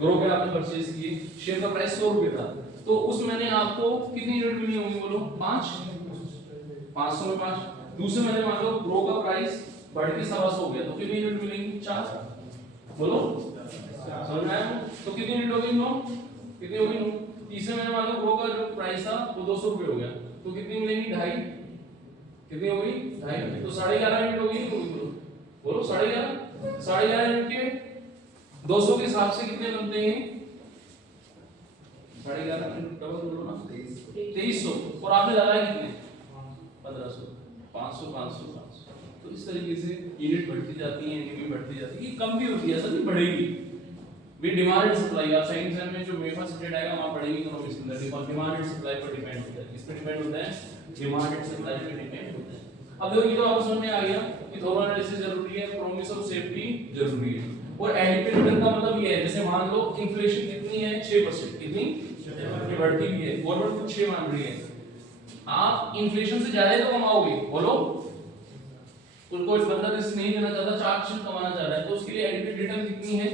ग्रो के आपने परचेज किए, शेयर का प्राइस 100 रुपए था, तो उस महीने आपको कितनी यूनिट मिली होंगी बोलो? 5, 500 में 5। दूसरे महीने मान लो ग्रो का प्राइस बढ़ के 125 हो गया, तो कितनी यूनिट मिलेंगी? 4, बोलो समझ में आया? तो कितनी यूनिट होगी? 9, कितनी होगी? 9। तीसरे महीने मान लो ग्रो का जो प्राइस था वो 200 रुपए हो गया, तो कितनी मिलेंगी? 2.5, कितनी होगी? 2.5, तो 11.5 यूनिट होगी। बोलो 11.5 यूनिट के 200 के हिसाब से कितने बनते हैं? 11.5 डबल बोलो ना, 2300। और आपने लगाया कितने? 1500, 500, 500, 500। तो इस तरीके से यूनिट बढ़ती जाती है, एनएवी बढ़ती जाती है, ये कम भी होती है, ऐसा नहीं बढ़ेगी। वी डिमांड एंड सप्लाई, आप सेकंड सेम में जो मेफा सब्जेक्ट आएगा वहां पढ़ेंगे इकोनॉमिक्स के अंदर, डिमांड एंड सप्लाई पर डिपेंड होता है। किस पे डिपेंड होता है? डिमांड एंड सप्लाई पे डिपेंड होता है। अब देखो ये तो आपको समझ में आ गया कि थोरो एनालिसिस जरूरी है, प्रॉमिस ऑफ सेफ्टी जरूरी है। और एडिक्टिव रिटर्न का मतलब ये है, जैसे मान लो इन्फ्लेशन कितनी है? 6%, कितनी? ये बढ़ती भी है, गवर्नमेंट कुछ 6 मान रही है, आप इन्फ्लेशन से ज्यादा ही तो कमाओगे, बोलो। उनको एक बंदा रिस्क नहीं लेना चाहता, 4% कमाना चाह रहा है, तो उसके लिए एडिक्टिव रिटर्न कितनी है?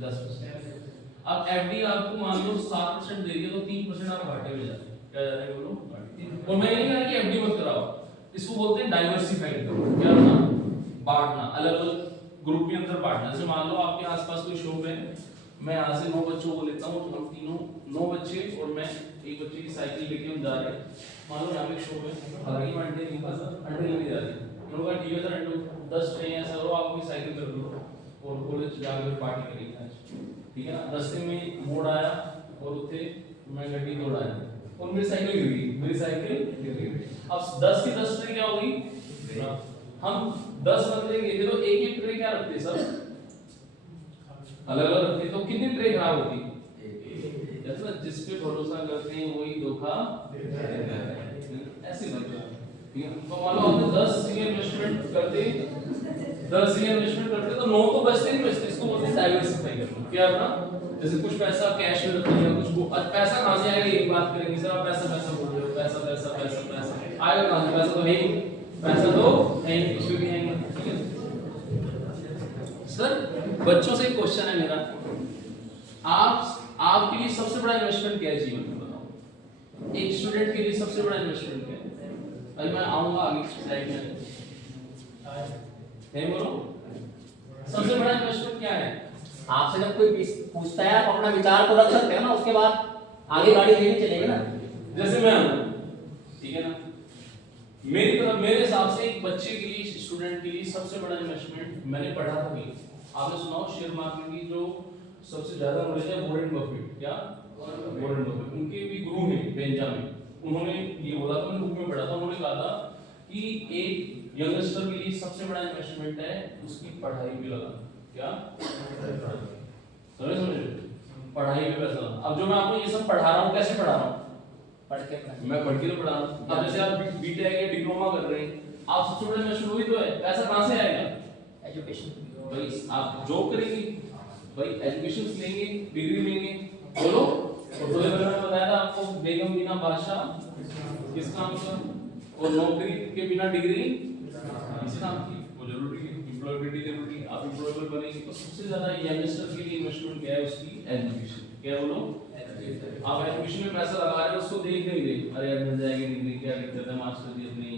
10%। अब एफडी आपको मान लो 7% दे रही है, तो 3% आप घाटे में जाते हैं, क्या जा रहे हैं बोलो? और मैं ये नहीं कह रहा कि एफडी मत कराओ, इसको बोलते हैं डाइवर्सिफाइड करो, क्या करना? बांटना, अलग-अलग ग्रुप के अंदर बांटना। जैसे मान लो आपके आसपास कोई शॉप है, मैं यहाँ से 9 बच्चों को लेता हूँ, तो हम तीनों 9 बच्चे और मैं एक बच्चे की साइकिल लेके हम जा रहे हैं। मान लो यहाँ पे एक शॉप है, हालांकि मैं अंडे नहीं खाता, अंडे लेके जा रहे हैं, उन्होंने कहा ठीक है सर अंडे 10 चाहिए, ऐसा करो आप अपनी साइकिल कर लो और कॉलेज जाकर पार्टी करेंगे आज, ठीक है ना? रास्ते में मोड़ आया और उठे मैं गड्डी दौड़ाया और मेरी साइकिल गिर गई, मेरी साइकिल गिर गई। अब 10 की 10 ट्रे क्या होगी? हम 10 बंदे गए थे, तो एक ट्रे क्या रखते सब? अलग अलग रखते, तो कितनी ट्रे खराब होती? जैसे ना जिस पे भरोसा करते हैं वही धोखा ऐसे लगता है, ठीक है? तो मान लो आपने 10 इन्वेस्टमेंट करते, 10 इन्वेस्टमेंट करते तो 9 तो बचते नहीं बचते, इसको बोलते हैं डाइवर्सिफाई करना। क्या करना? जैसे कुछ पैसा कैश में रखते हैं, कुछ पैसा कहां से आएगा एक बात करेंगे सर, आप पैसा बोल रहे हो, पैसा आएगा कहां से? पैसा तो है ही, पैसा तो है ही, कुछ भी है नहीं, ठीक है? सर बच्चों से एक क्वेश्चन है मेरा, आपके लिए सबसे बड़ा इन्वेस्टमेंट क्या है जीवन में, बताओ? एक स्टूडेंट के लिए सबसे बड़ा इन्वेस्टमेंट क्या है? अभी मैं आऊंगा आगे स्लाइड में, है बोलो सबसे बड़ा इन्वेस्टमेंट क्या है? आपसे जब कोई पूछता है आप अपना विचार तो रख सकते हो ना, उसके बाद आगे गाड़ी लेके चलेंगे ना। जैसे मैं हूं, ठीक है ना, मेरी तरफ मेरे हिसाब से एक बच्चे के लिए, स्टूडेंट के लिए सबसे बड़ा इन्वेस्टमेंट, मैंने पढ़ा था भी, आपने सुना हो शेयर मार्केट की जो सबसे ज्यादा नॉलेज है वॉरेन बफेट, क्या वॉरेन बफेट, उनके भी गुरु हैं बेंजामिन, उन्होंने ये बोला था, मैंने बुक में पढ़ा था, उन्होंने कहा था कि एक यंगस्टर के लिए सबसे बड़ा इन्वेस्टमेंट है उसकी पढ़ाई पे लगाना, क्या समझ पढ़ाई पे पैसा। अब जो मैं आपको ये सब पढ़ा रहा हूँ, कैसे पढ़ा रहा हूँ? मैं पढ़ के तो पढ़ा रहा हूँ। अब जैसे आप बीटेक या डिप्लोमा कर रहे हैं, आप सबसे बड़ा इन्वेस्टमेंट वही तो है, पैसा कहाँ से आएगा? एजुकेशन। भाई आप जॉब करेंगे, भाई एजुकेशन लेंगे, डिग्री लेंगे, बोलो। और थोड़े पहले मैंने बताया था आपको, बेगम बिना बादशाह किस काम का, और नौकरी के बिना डिग्री इस काम की, वो जरूरी है, एम्प्लॉयबिलिटी जरूरी है, आप एम्प्लॉयबल बनेंगे। तो सबसे ज्यादा यंगस्टर के लिए इन्वेस्टमेंट क्या है? उसकी एजुकेशन, क्या बोलो? आप एजुकेशन में पैसा लगा रहे हो, उसको देख नहीं रहे, अरे यार मिल जाएगी डिग्री, क्या दिक्कत है, मास्टर जी अपनी,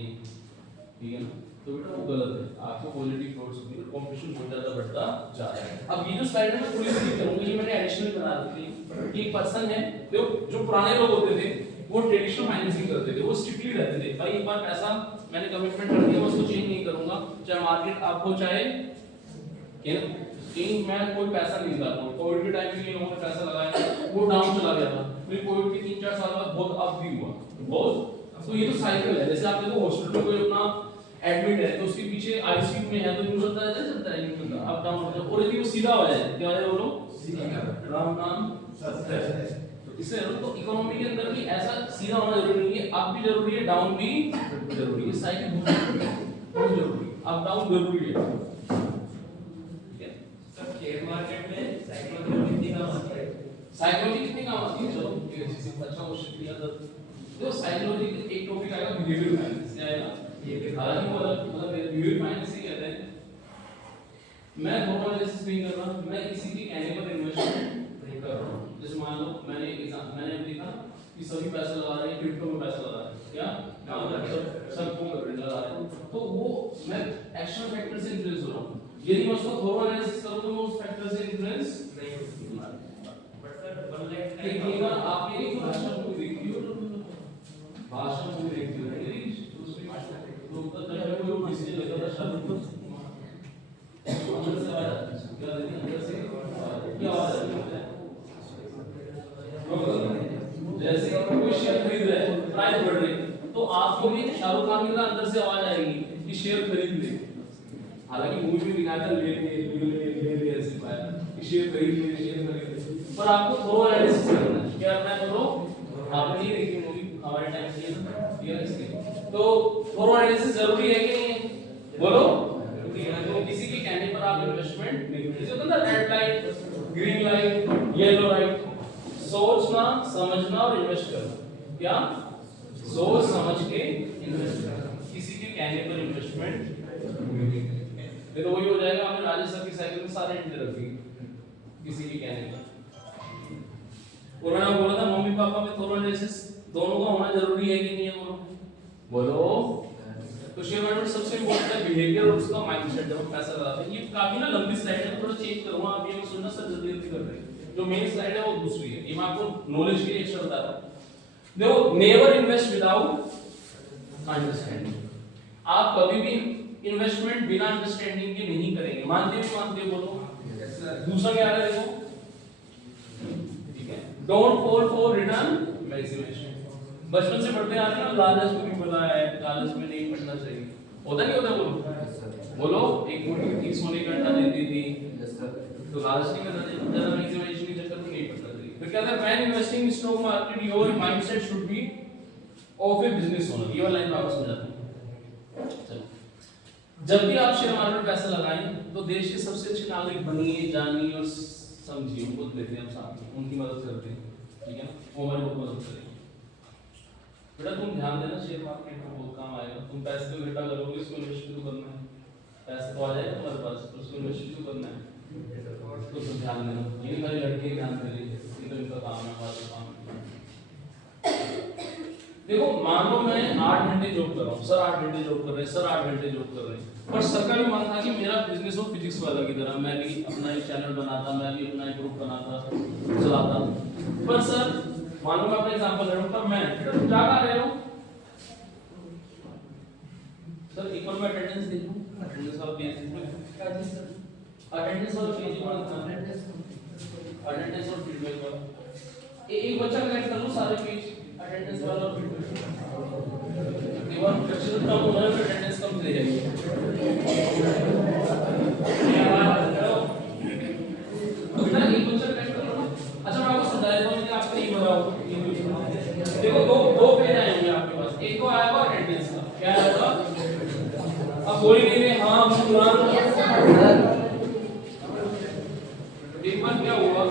ठीक है ना? तो बेटा वो गलत है, आपको पॉजिटिव थॉट्स होती है, कंपटीशन बहुत ज्यादा बढ़ता जा रहा है। अब ये जो स्लाइड है मैं थोड़ी सी करूंगा, ये मैंने एडिशनल बना रखी है। एक पर्सन है, जो पुराने लोग होते थे वो ट्रेडिशनल फाइनेंसिंग करते थे, वो स्ट्रिक्टली रहते थे, भाई एक बार पैसा मैंने कमिटमेंट कर दिया, मैं उसको चेंज नहीं करूंगा, चाहे मार्केट आपको चाहे कहीं मैं कोई पैसा नहीं निकालता हूं। कोविड के टाइम में लोगों ने पैसा लगाया, वो डाउन चला गया था, फिर कोविड के 3-4 साल बाद बहुत अप भी हुआ बहुत। तो ये तो साइकिल है, जैसे आप देखो हॉस्पिटल में कोई अपना एडमिट है तो उसके पीछे आईसीयू में है तो यूज होता है, चलता है यूज होता है अप डाउन होता है। और यदि वो सीधा हो जाए क्या हो जाए बोलो, राम नाम सत्य। तो इससे तो इकोनॉमी के अंदर भी ऐसा सीधा होना जरूरी नहीं है, अप भी जरूरी है, डाउन भी जरूरी है, साइकिल बहुत जरूरी है, अप डाउन जरूरी है। ठीक है सर शेयर मार्केट में साइकोलॉजी कितनी काम आती है? साइकोलॉजी कितनी काम आती है? चलो ठीक है, किसी अच्छा क्वेश्चन किया था। देखो साइकोलॉजी एक टॉपिक आएगा बिहेवियर फाइनेंस, क्या आएगा? ये हालांकि मतलब बिहेवियर फाइनेंस ही कहते हैं। मैं थोड़ा एनालिसिस नहीं कर रहा, मैं किसी के कहने पर इन्वेस्टमेंट नहीं कर रहा हूं। जैसे मान लो मैंने देखा कि सभी पैसा लगा रहे हैं क्रिप्टो में, पैसा लगा रहे हैं, क्या सबको लगा रहे हैं, तो वो मैं एक्सटर्नल फैक्टर से इन्फ्लुएंस हो रहा हूं। यदि मैं उसको थोड़ा एनालिसिस करूं तो मैं उस फैक्टर से इन्फ्लुएंस नहीं होती। बट सर 1 लाख देखिएगा आप ये भाषा को देखिए, भाषा को देखिए दूसरी भाषा तो जब कोई किसी ने लगा था शब्द अंदर से आया क्या देखिए अंदर से क्या आवाज आ रही है, जैसे कोई शेयर खरीद रहा है, प्राइस बढ़ रही है, तो आपको भी शाहरुख खान की अंदर से आवाज आएगी कि शेयर खरीद ले। हालांकि मूवी में दिखाया था ले ऐसे पाया कि शेयर खरीद ले, पर आपको थोड़ा एनालिसिस करना है। क्या करना है बोलो, आपने ये देखी मूवी हमारे टाइम की ये इसकी, तो थोड़ा एनालिसिस जरूरी है कि नहीं बोलो? तो किसी के कहने पर आप इन्वेस्टमेंट नहीं करिए। जैसे होता है red light, green light, yellow light, सोचना समझना और इन्वेस्ट करना। क्या सोच समझ के इन्वेस्ट करना, किसी के कहने पर इन्वेस्टमेंट नहीं। तो वही हो जाएगा, हमने राजेश सर की साइकिल में सारे एंट्री रख दी किसी के कहने पर। और मैंने बोला था मम्मी पापा में थोड़ा एनालिसिस दोनों का होना जरूरी है कि नहीं है बोलो? बोलो। तो शेयर मार्केट सबसे इम्पोर्टेंट है बिहेवियर और उसका माइंडसेट जब हम पैसा लगाते हैं। ये काफी ना लंबी स्लाइड है, थोड़ा चेंज करूंगा, आप ये सुनना सर जल्दी जल्दी कर रहे हैं। जो मेन स्लाइड है वो दूसरी है, ये मैं आपको नॉलेज के लिए एक्स्ट्रा बता रहा हूं। देखो नेवर इन्वेस्ट विदाउट अंडरस्टैंडिंग। आप कभी भी इन्वेस्टमेंट बिना अंडरस्टैंडिंग के नहीं करेंगे। मानते हो बोलो? दूसरा क्या है देखो, ठीक है, डोंट फॉल फॉर रिटर्न मैक्सिमेशन। बचपन से पढ़ते आ रहे हैं ना, लालच को भी बोला है, लालच में नहीं पढ़ना चाहिए, होता नहीं होता बोलो? बोलो एक मोटी सोने का अंडा देती थी तो लालच नहीं करना चाहिए, ज्यादा मैक्सिमाइजेशन के चक्कर में नहीं पड़ना चाहिए। फिर क्या था, when investing in stock market your mindset should be of A business owner. ये वाला लाइन वापस समझाता हूं। चलो, जब भी आप शेयर मार्केट में पैसा लगाएं तो देश के सबसे अच्छे नागरिक बनिए, जानिए और समझिए, उनको लेते हैं हम साथ में, उनकी मदद करते हैं, ठीक है ना, वो हमारी बहुत मदद करेंगे। बेटा तुम ध्यान देना, शेयर मार्केट में बहुत काम आएगा। तुम पैसे को इकट्ठा करोगे, उसको इन्वेस्ट भी तो करना है, पैसा तो आ जाएगा तुम्हारे पास, उसको इन्वेस्ट भी तो करना है, तो तुम ध्यान देना। ये नहीं खाली लड़के ध्यान दे रही है, ये तो इनका काम है, हमारा काम है। देखो मान लो मैं 8 घंटे जॉब कर रहा हूँ, सर 8 घंटे जॉब कर रहे हैं, सर 8 घंटे जॉब कर रहे हैं, पर सर का भी मन था कि मेरा बिजनेस हो फिजिक्स वाला की तरह, मैं भी अपना एक चैनल बनाता, मैं भी अपना एक ग्रुप बनाता, चलाता। पर सर मान लो मैं अपना एग्जांपल ले रहा हूं, पर मैं तुम जा कहां रहे हो सर? एक बार मैं अटेंडेंस देख लूं, अटेंडेंस वाला पेज अटेंडेंस वाला पेज पर अटेंडेंस और फीडबैक वाला एक बच्चा कलेक्ट कर लो सारे पेज, अटेंडेंस वाला और फीडबैक। एक बार कक्षण कम होगा तो अटेंडेंस कम चली जाएगी। क्या बात करो, बेटा एक बच्चा कलेक्ट कर लो। अच्छा मैं आपको समझा देता हूं कि आपको नहीं बताऊं। देखो दो पेज आएंगे आपके पास, एक तो आएगा अटेंडेंस का, क्या आएगा? अब बोल नहीं रहे हाँ मुस्कुरान। एक बार क्या हुआ,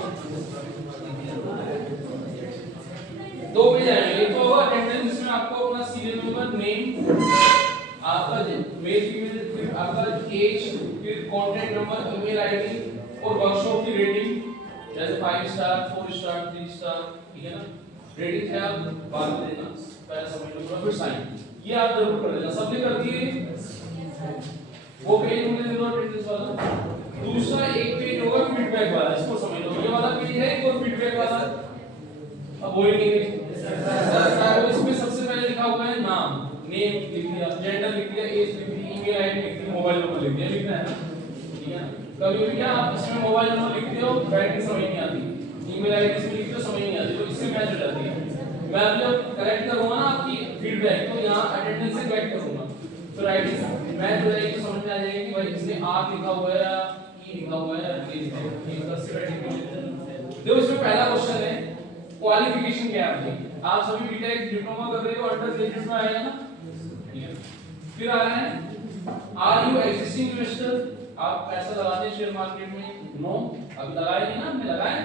दो पेज आएंगे, एक तो होगा अटेंडेंस जिसमें आपको अपना सीरियल नंबर, नेम, आपका मेल फीमेल, फिर आपका एज, फिर कांटेक्ट नंबर, ईमेल आईडी और वर्कशॉप की रेटिंग, जैसे 5 स्टार 4 स्टार 3 स्टार, ठीक है ना। रेटिंग है आप बाद में देना, पहले समझ लो, फिर साइन, ये आप जरूर कर लेना। सबने कर दिए वो पेज होने दे दो अटेंडेंस वाला। दूसरा एक पेज होगा फीडबैक वाला, इसको समझ लो, ये वाला पेज है एक और फीडबैक वाला। अब वही नहीं सर, इसमें सबसे पहले लिखा हुआ है नाम, नेम लिख दिया, जेंडर लिख दिया, एज लिख दी, ईमेल आईडी लिख दी, मोबाइल नंबर लिख दिया, लिखना है ना, ठीक है। कभी भी क्या आप इसमें मोबाइल नंबर लिख दियो, राइटिंग समझ नहीं आती, ईमेल आईडी इसमें लिख दियो, समझ नहीं आती, तो इससे मैच हो जाती है। मैं अब जब कलेक्ट करूंगा ना आपकी फीडबैक, तो यहाँ अटेंडेंस से कलेक्ट करूंगा, तो राइटिंग मैच हो जाएगी, समझ में आ जाएगी कि भाई इसमें आर लिखा हुआ है या ई लिखा हुआ है या डी लिखा हुआ है। ये इसका सिमेट्रिक। देखो इसमें पहला क्वेश्चन है क्वालिफिकेशन क्या है आपकी। आप सभी बीटेक डिप्लोमा कर रहे हो, अंडर ग्रेजुएट में आएगा ना। फिर आ रहे हैं आर यू एक्जिस्टिंग इन्वेस्टर, आप पैसा लगाते हैं शेयर मार्केट में? नो, अभी लगाए नहीं ना, हमने लगाए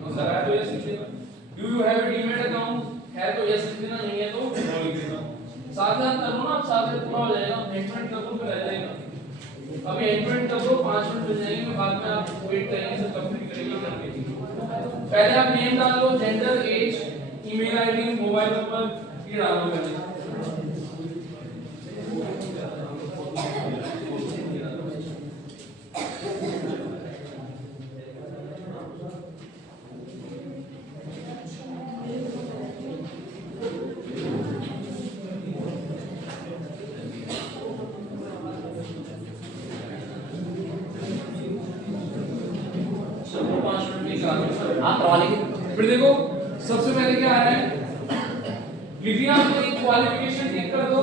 तो लगाए तो यस लिख देना। Do you have a demat account, है तो यस लिख देना, नहीं है तो नो लिख देना। साथ साथ कर लो ना, आप साथ साथ पूरा हो जाएगा। एंटरमेंट कर लो फिर रह जाएगा। अभी एंटरमेंट कर लो, 5 मिनट मिल जाएंगे, बाद में आप वेट करेंगे, सब कंप्लीट करेंगे करके। पहले आप नेम डाल लो, gender, age, email ID, mobile number, ये डाल लो पहले। हाँ करवा लेंगे। फिर देखो सबसे पहले क्या आ रहा है, लिख दिया आपने क्वालिफिकेशन टिक कर दो,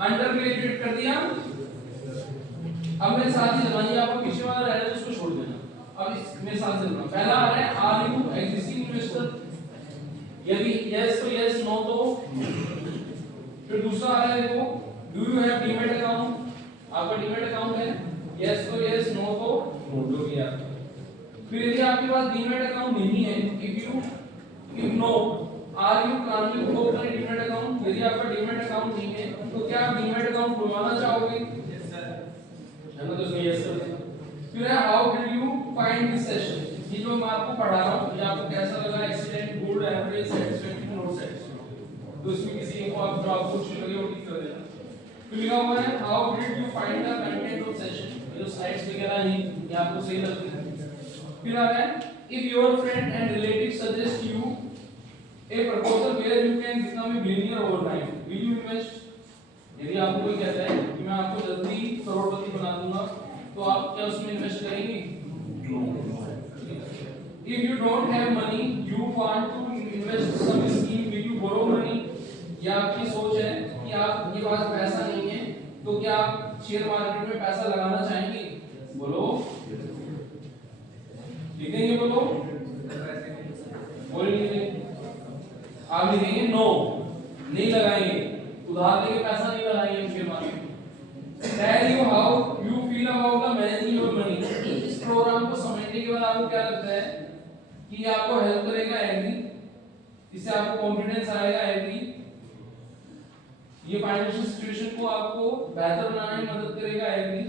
अंडर ग्रेजुएट कर दिया। अब मेरे साथ ही चलाइए, आपको पीछे वाला रह रहा है उसको छोड़ देना। अब इस मेरे साथ चलना। पहला आ रहा है आर यू एक्जिस्टिंग इन्वेस्टर, यदि यस तो यस, नो तो। फिर दूसरा आ रहा है देखो, do you have demat account, आपका डीमैट अकाउंट है? यस तो यस, नो तो नो। हो गया। फिर यदि आपके पास डीमैट अकाउंट नहीं है, if no, are you planning to open a demat account, यदि आपका डीमैट अकाउंट नहीं है तो क्या आप डीमैट अकाउंट खुलवाना चाहोगे? यस सर, है ना, तो इसमें यस सर। फिर है how did you find this session, ये जो मैं आपको पढ़ा रहा हूं ये आपको कैसा लगा? Excellent, good, average, satisfactory, not satisfactory. तो इसमें किसी एक को आप जो आपको अच्छी लगे वो टिक कर देना। फिर लिखा हुआ है how did you find the content of session, ये जो स्लाइड्स वगैरह हैं ये आपको सही लगते हैं। फिर आ रहा है if your friend and relative suggest you a proposal where you can become a billionaire overnight, will you invest? यदि आपको कोई कहता है कि मैं आपको जल्दी करोड़पति बना दूंगा तो आप क्या उसमें इन्वेस्ट करेंगे? If you don't have money, you want to invest some scheme, will you borrow money? या आपकी सोच है कि आपके पास पैसा नहीं है तो क्या आप शेयर मार्केट में पैसा लगाना चाहेंगे? बोलो, लिखेंगे? बोलो, बोल लिखेंगे। आप लिखेंगे नो, नहीं लगाएंगे, उधार लेके पैसा नहीं लगाएंगे शेयर मार्केट में। Tell you how you feel about the managing your money, इस प्रोग्राम को समझने के बाद आपको क्या लगता है कि आपको हेल्प करेगा? एग्री, इससे आपको कॉन्फिडेंस आएगा। एग्री, ये फाइनेंशियल सिचुएशन को आपको बेहतर बनाने में मदद करेगा। एग्री।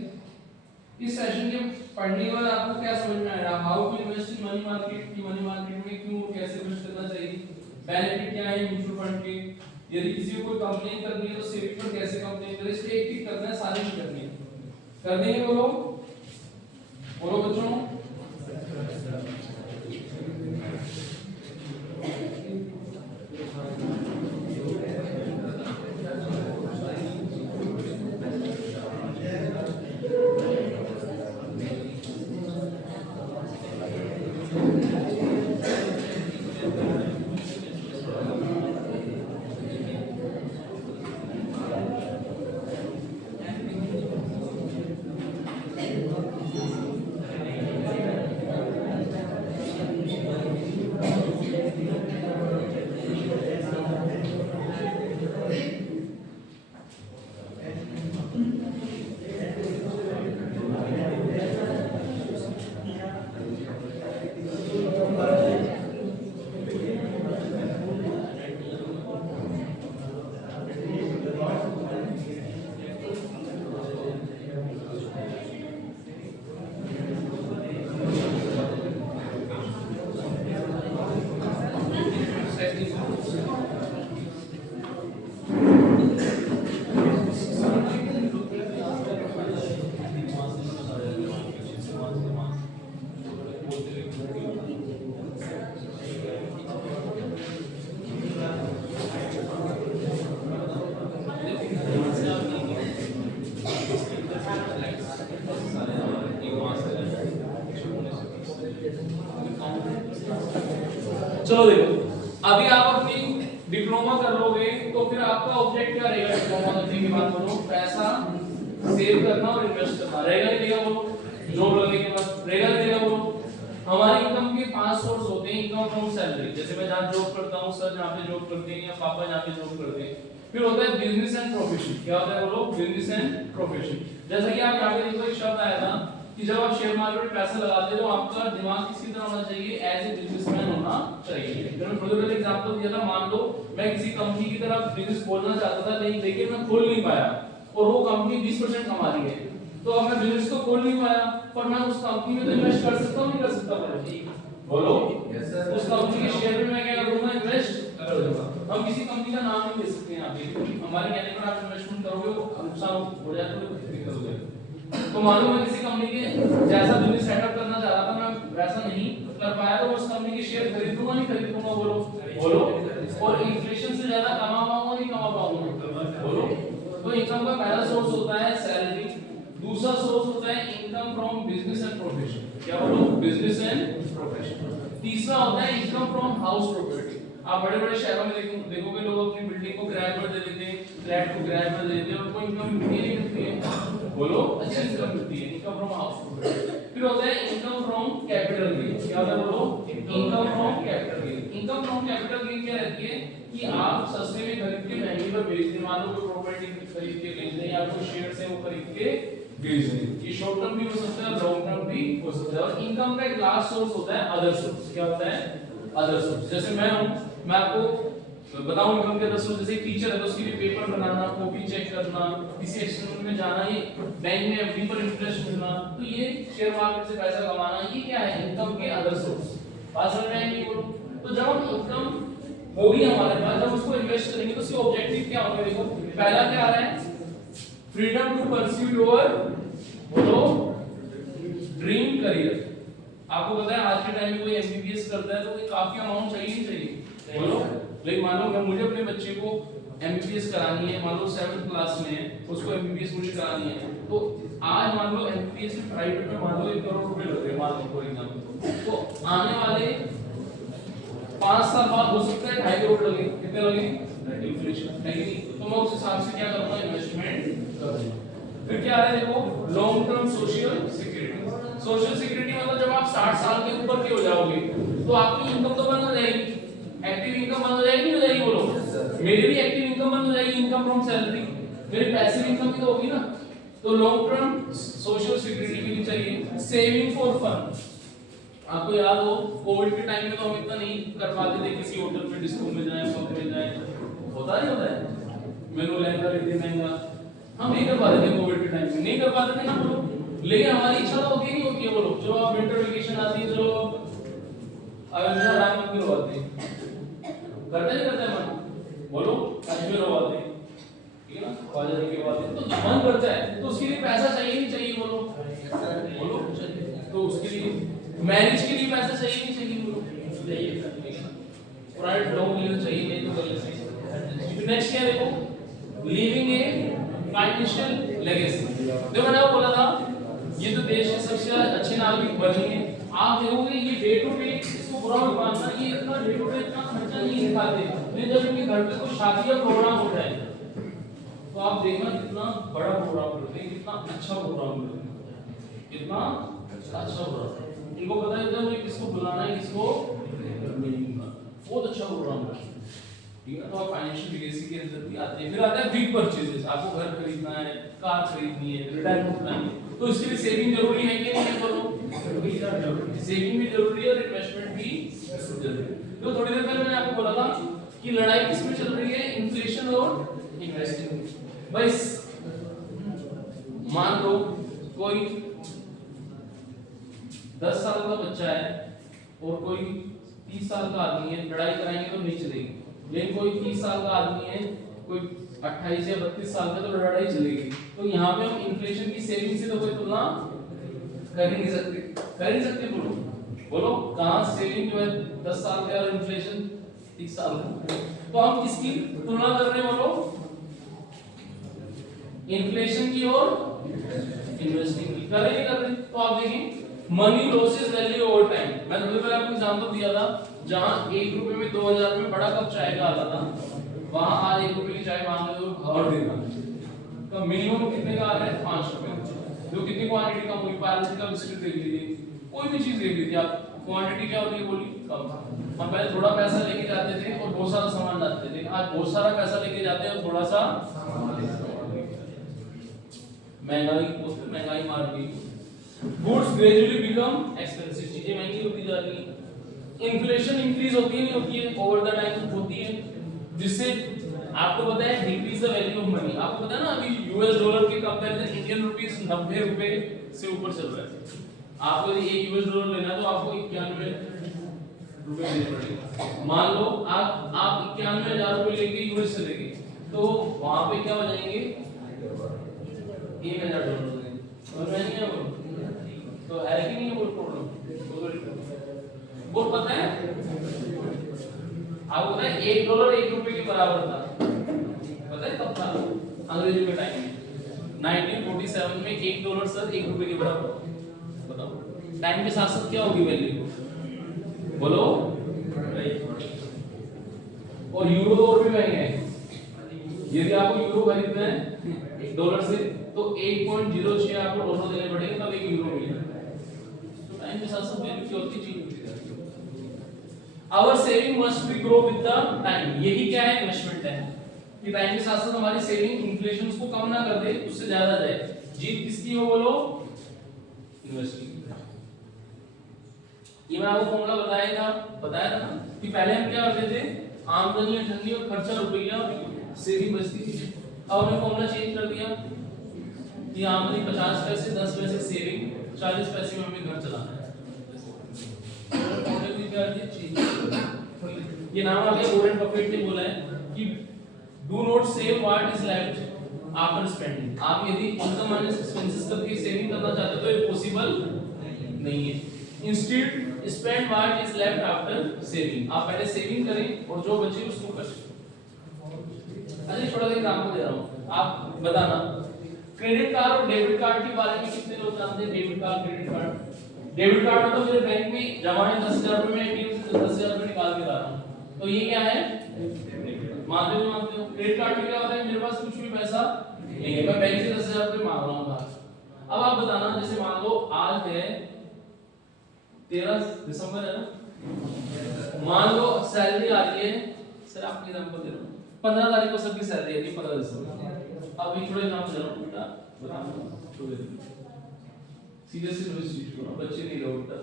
इस सेशन के पढ़ने के बाद आपको क्या समझ में आया? How to invest in money market, की मनी मार्केट में क्यों कैसे इन्वेस्ट करना चाहिए, बेनिफिट क्या है म्यूचुअल फंड के, यदि किसी को कोई कंप्लेन करनी है तो सेविंग पर कैसे कंप्लेन करें, इस पे एक टिक करना है, सारे नहीं करनी है। कर देंगे? बोलो, बोलो बच्चों। चलो देखो, अभी आप अपनी डिप्लोमा कर लोगे तो फिर आपका ऑब्जेक्ट क्या रहेगा? डिप्लोमा करने के बाद बोलो, पैसा सेव करना और इन्वेस्ट करना। रहेगा नहीं रहेगा बोलो? जॉब लगने के बाद रहेगा नहीं रहेगा बोलो? हमारी इनकम के 5 सोर्स होते हैं इनकम फ्रॉम सैलरी, जैसे मैं जहाँ जॉब करता हूँ, सर जहाँ पे जॉब करते हैं या पापा जहाँ पे जॉब करते हैं। फिर होता है बिजनेस एंड प्रोफेशन। क्या होता है बोलो? Business and profession. जैसा कि आप यहाँ पे देखो एक शब्द आया था कि जब आप शेयर मार्केट में पैसा लगाते हो तो आपका दिमाग किसकी तरह होना चाहिए? एज ए बिजनेसमैन होना चाहिए। जब मैं थोड़ी एग्जांपल दिया था, मान लो मैं किसी कंपनी की तरफ बिजनेस खोलना चाहता था, लेकिन मैं खोल नहीं पाया और वो कंपनी 20% कमा रही है, तो अब मैं बिजनेस तो खोल नहीं पाया, पर मैं उस कंपनी में तो इन्वेस्ट कर सकता हूँ नहीं कर सकता? बोलो। उस कंपनी के शेयर में मैं क्या करूंगा? इन्वेस्ट कर दूंगा। हम किसी कंपनी का नाम नहीं ले सकते यहाँ पे, हमारे कहने पर आप इन्वेस्टमेंट करोगे वो नुकसान हो जाए तो खेती करोगे। तो मालूम मैं किसी कंपनी के जैसा बिजनेस सेटअप करना चाह रहा था, मैं वैसा नहीं कर पाया, तो उस कंपनी के शेयर खरीदूंगा नहीं खरीदूंगा? बोलो बोलो। और इन्फ्लेशन से ज्यादा कमा पाऊंगा नहीं कमा पाऊंगा? बोलो। तो इनकम का पहला सोर्स होता है सैलरी, दूसरा सोर्स होता है income from business and profession. क्या बोलो? Business and profession. तीसरा होता है इनकम फ्रॉम हाउस प्रॉपर्टी। आप बड़े-बड़े शहरों में देखोगे लोग अपनी बिल्डिंग को किराए पर दे देते हैं, फ्लैट को किराए पर दे देते हैं, उनको इनकम मिलती है। बोलो, अच्छी इनकम मिलती है, इनकम फ्रॉम हाउस प्रॉपर्टी। फिर होता है इनकम फ्रॉम कैपिटल गेन। क्या होता है बोलो? Income from capital gain. Income from capital gain क्या रहती है कि आप सस्ते में खरीद के महंगे पर बेच दें। मान लो कोई प्रॉपर्टी खरीद के बेच दें या कोई शेयर है वो खरीद के बेच दें। ये शॉर्ट टर्म भी हो सकता है, लॉन्ग टर्म भी हो सकता है। और इनकम का एक लास्ट सोर्स होता है अदर सोर्स। क्या होता है? Other source. जैसे मैं हूं, मैं आपको बताऊं इनकम के अदर सोर्स। जैसे टीचर है तो उसके लिए पेपर बनाना, कॉपी चेक करना, किसी एक्सटेंशन में जाना, ये बैंक में एफडी पर इंटरेस्ट मिलना, तो ये शेयर मार्केट से पैसा कमाना, ये क्या है? इनकम के अदर सोर्स। बात समझ में आई नहीं बोलो? तो जब हम इनकम होगी हमारे पास, जब उसको इन्वेस्ट करेंगे तो उसके ऑब्जेक्टिव क्या होंगे? देखो पहला क्या आ रहा है? फ्रीडम टू परस्यू योर बोलो ड्रीम करियर। आपको पता है आज के टाइम में कोई एमबीबीएस करता है तो कोई काफी अमाउंट चाहिए नहीं चाहिए? बोलो। लेकिन मान लो मैं मुझे अपने बच्चे को एमबीबीएस करानी है, मान लो 7th क्लास में है, उसको एमबीबीएस मुझे करानी है, तो आज मान लो एमबीबीएस में प्राइवेट में मान लो 1 करोड़ रुपए लग रहे हैं, मान लो फॉर एग्जांपल, तो आने वाले 5 साल बाद हो सकता है 2.5 करोड़ लगे। कितने लगे? इन्फ्लेशन है कि नहीं? तो मैं उस हिसाब से क्या करूंगा? इन्वेस्टमेंट करूंगा। फिर क्या है देखो? Long term social security. Social security मतलब जब आप 60 साल के ऊपर के हो जाओगे तो आपकी इनकम तो बंद हो जाएगी, एक्टिव इनकम बंद हो जाएगी नहीं हो जाएगी? बोलो। मेरी भी एक्टिव इनकम बंद हो जाएगी, इनकम फ्रॉम सैलरी, मेरी पैसिव इनकम भी तो होगी ना। तो लॉन्ग टर्म सोशल सिक्योरिटी के लिए चाहिए सेविंग फॉर फन। आपको याद हो कोविड के टाइम में तो हम इतना नहीं कर पाते थे, किसी होटल में डिस्को में जाए, पब में जाए, होता नहीं होता है, मेनू लहंगा लेते महंगा, हम नहीं कर पाते थे कोविड के टाइम में, नहीं कर पाते थे ना बोलो। लेकिन हमारी इच्छा तो होती नहीं होती है बोलो। जो आप विंटर वेकेशन आती है, जो अयोध्या राम मंदिर होते हैं, करते नहीं करते मन? बोलो। कश्मीर होते हैं, ठीक है ना, ख्वाजा जी के बात है, तो मन करता है, तो उसके लिए पैसा चाहिए नहीं चाहिए? बोलो बोलो। तो उसके लिए मैरिज के लिए पैसा चाहिए नहीं चाहिए? बोलो चाहिए। प्राइवेट लोन के लिए चाहिए, नहीं तो कर लेते। नेक्स्ट क्या देखो? Living a financial legacy. जो मैंने आपको बोला था ये तो देश के सबसे अच्छे नागरिक बने हैं। आप देखोगे ये डे टू डे, इसको बुरा मत मानना, ये इतना डे टू डे इतना खर्चा नहीं दिखाते, लेकिन जब इनके घर पे कोई शादी या प्रोग्राम होता है तो आप देखना कितना बड़ा प्रोग्राम करते हैं, कितना अच्छा प्रोग्राम करते हैं, कितना अच्छा प्रोग्राम। इनको पता है जब किसको बुलाना है, किसको नहीं बुलाना, बहुत अच्छा प्रोग्राम करते हैं, ठीक है। तो आप फाइनेंशियल लिगेसी के अंदर भी आते हैं। फिर आता है बिग परचेजेस। आपको घर खरीदना है, कार खरीदनी है, रिटायरमेंट प्लान है, तो इसके लिए सेविंग जरूरी है कि नहीं? बोलो सेविंग भी जरूरी है और इन्वेस्टमेंट भी जरूरी है। तो थोड़ी देर पहले मैंने आपको बोला था कि लड़ाई किसमें चल रही है? इन्फ्लेशन और इन्वेस्टिंग। भाई मान लो कोई 10 साल का बच्चा है और कोई 30 साल का आदमी है, लड़ाई कराएंगे तो नहीं चलेगी। लेकिन कोई 30 साल का आदमी है, कोई 28 या 32 साल का, तो लड़ाई चलेगी। तो यहाँ पे हम इन्फ्लेशन की सेविंग से तो कोई तुलना कर नहीं सकते, कर नहीं सकते। बोलो बोलो कहाँ सेविंग जो है 10 साल का और इन्फ्लेशन 30 साल का, तो हम किसकी तुलना कर रहे हैं? बोलो इन्फ्लेशन की और इन्वेस्टिंग की। कर रहे कर रहे। तो आप देखिए money losses value over time. मैं थोड़ी पहले आपको एग्जांपल दिया था, जहां 1 रुपए में 2000 में बड़ा कप चाय का आता था, वहां आज 1 रुपए की चाय मांग रहे हो और देना, तो मिनिमम कितने का आ रहा है? 5 जो कितनी क्वांटिटी कम हुई, पैरेलल का बिस्किट देख लीजिए, कोई भी चीज देख लीजिए आप, क्वांटिटी क्या होती है बोली कम। हम पहले थोड़ा पैसा लेके जाते थे और बहुत सारा सामान लाते थे, आज बहुत सारा पैसा लेके जाते हैं और थोड़ा सा महंगाई मार गई। गुड्स ग्रेजुअली बिकम एक्सपेंसिव, चीजें महंगी होती जा रही हैं। इन्फ्लेशन इंक्रीज होती है नहीं होती है, ओवर द टाइम होती है, जिससे आपको पता है decrease the value of money. आपको पता है ना अभी यूएस डॉलर के कंपैरिजन इंडियन रुपीस 90 रुपए से ऊपर चल रहा है। आपको यदि 1 यूएस डॉलर लेना है तो आपको 91 रुपए देने पड़ेगा। मान लो आप 91,000 रुपए लेके यूएस चले गए तो वहां पे क्या हो जाएंगे 1,000 डॉलर देंगे, और नहीं है वो तो है कि नहीं वो प्रॉब्लम। वो पता है आपको पता है 1 डॉलर 1 रुपए के बराबर था, पता है कब था? अंग्रेजों के टाइम में 1947 में 1 डॉलर सर 1 रुपए के बराबर। बताओ टाइम के साथ साथ क्या होगी वैल्यू बोलो। और यूरो और भी महंगे हैं, यदि आपको यूरो खरीदना है 1 डॉलर से तो 1.06 आपको डॉलर देने पड़ेंगे तब 1 यूरो मिलेगा। तो टाइम के साथ साथ वैल्यू की होती चीज होती है। Our saving must be grow with the time, यही क्या है इन्वेस्टमेंट है कि टाइम के साथ साथ हमारी सेविंग इन्फ्लेशन को कम ना कर दे, उससे ज्यादा जाए। जीत किसकी हो बोलो? इन्वेस्टिंग। ये मैं आपको फॉर्मूला बताया था ना कि पहले हम क्या करते थे, आमदनी ठंडी और खर्चा रुपया सेविंग बचती थी। अब हमने फॉर्मूला चेंज कर दिया कि आमदनी 50 पैसे 10 पैसे सेविंग, 40 पैसे में हमें घर चलाना है। ये नाम आ गया, वॉरेन बफेट ने बोला है कि do not save what is left after spending. आप यदि इनकम माइनस एक्सपेंसेस करके सेविंग करना चाहते हो तो ये पॉसिबल नहीं है। Instead spend what is left after saving, आप पहले सेविंग करें और जो बचे उसको खर्च। अच्छा छोटा सा एग्जांपल दे रहा हूं, आप बताना क्रेडिट कार्ड और डेबिट कार्ड के बारे में कितने लोग जानते हैं? Debit card credit card. Debit card मतलब मेरे बैंक में जमा है 10,000 रुपए, मैं एटीएम से 10,000 रुपए निकाल के ला रहा हूं, तो ये क्या है? मानते हो? क्रेडिट कार्ड में क्या होता है, मेरे पास कुछ भी पैसा नहीं है, मैं बैंक से 10,000 रुपए मांग रहा हूं बाहर। अब आप बताना, जैसे मान लो आज है 13 दिसंबर है ना, मान लो सैलरी आ रही है, सर आपको एग्जांपल दे रहा हूं, 15 तारीख को सबकी सैलरी आती है 15 दिसंबर। अब ये थोड़े नाम दे रहा हूं बेटा, बताना छोड़ दे, सीधे से नोटिस करो, बच्चे नहीं रहो बेटा।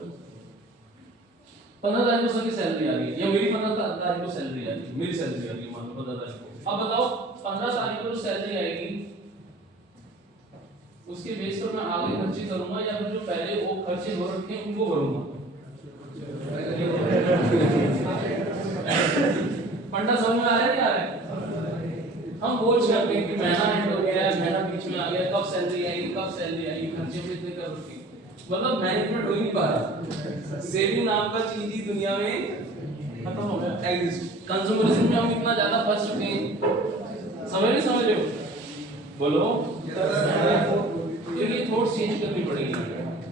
15 तारीख को सबकी सैलरी आ रही है, या मेरी 15 तारीख को सैलरी आ रही है, मेरी सैलरी आ रही है मान लो 15 तारीख को। अब बताओ 15 तारीख को जो सैलरी आएगी उसके बेस पर मैं आगे खर्चे करूंगा या फिर जो पहले वो खर्चे हो रखे हैं उनको भरूंगा? फंडा समझ में आ रहा है? क्या आ रहा है? हम बोल सकते हैं कि महीना एंड हो गया, महीना बीच में आ गया, कब सैलरी आएगी, कब सैलरी आएगी, खर्चे में इतने कर रखे, मतलब मैनेजमेंट हो ही नहीं पा रहा। सेविंग नाम का चीज ही दुनिया में खत्म हो गया, एग्जिस्ट। कंज्यूमरिज्म में हम इतना ज्यादा फंस चुके हैं, समझ रहे हो? बोलो। ये थॉट चेंज करनी पड़ेगी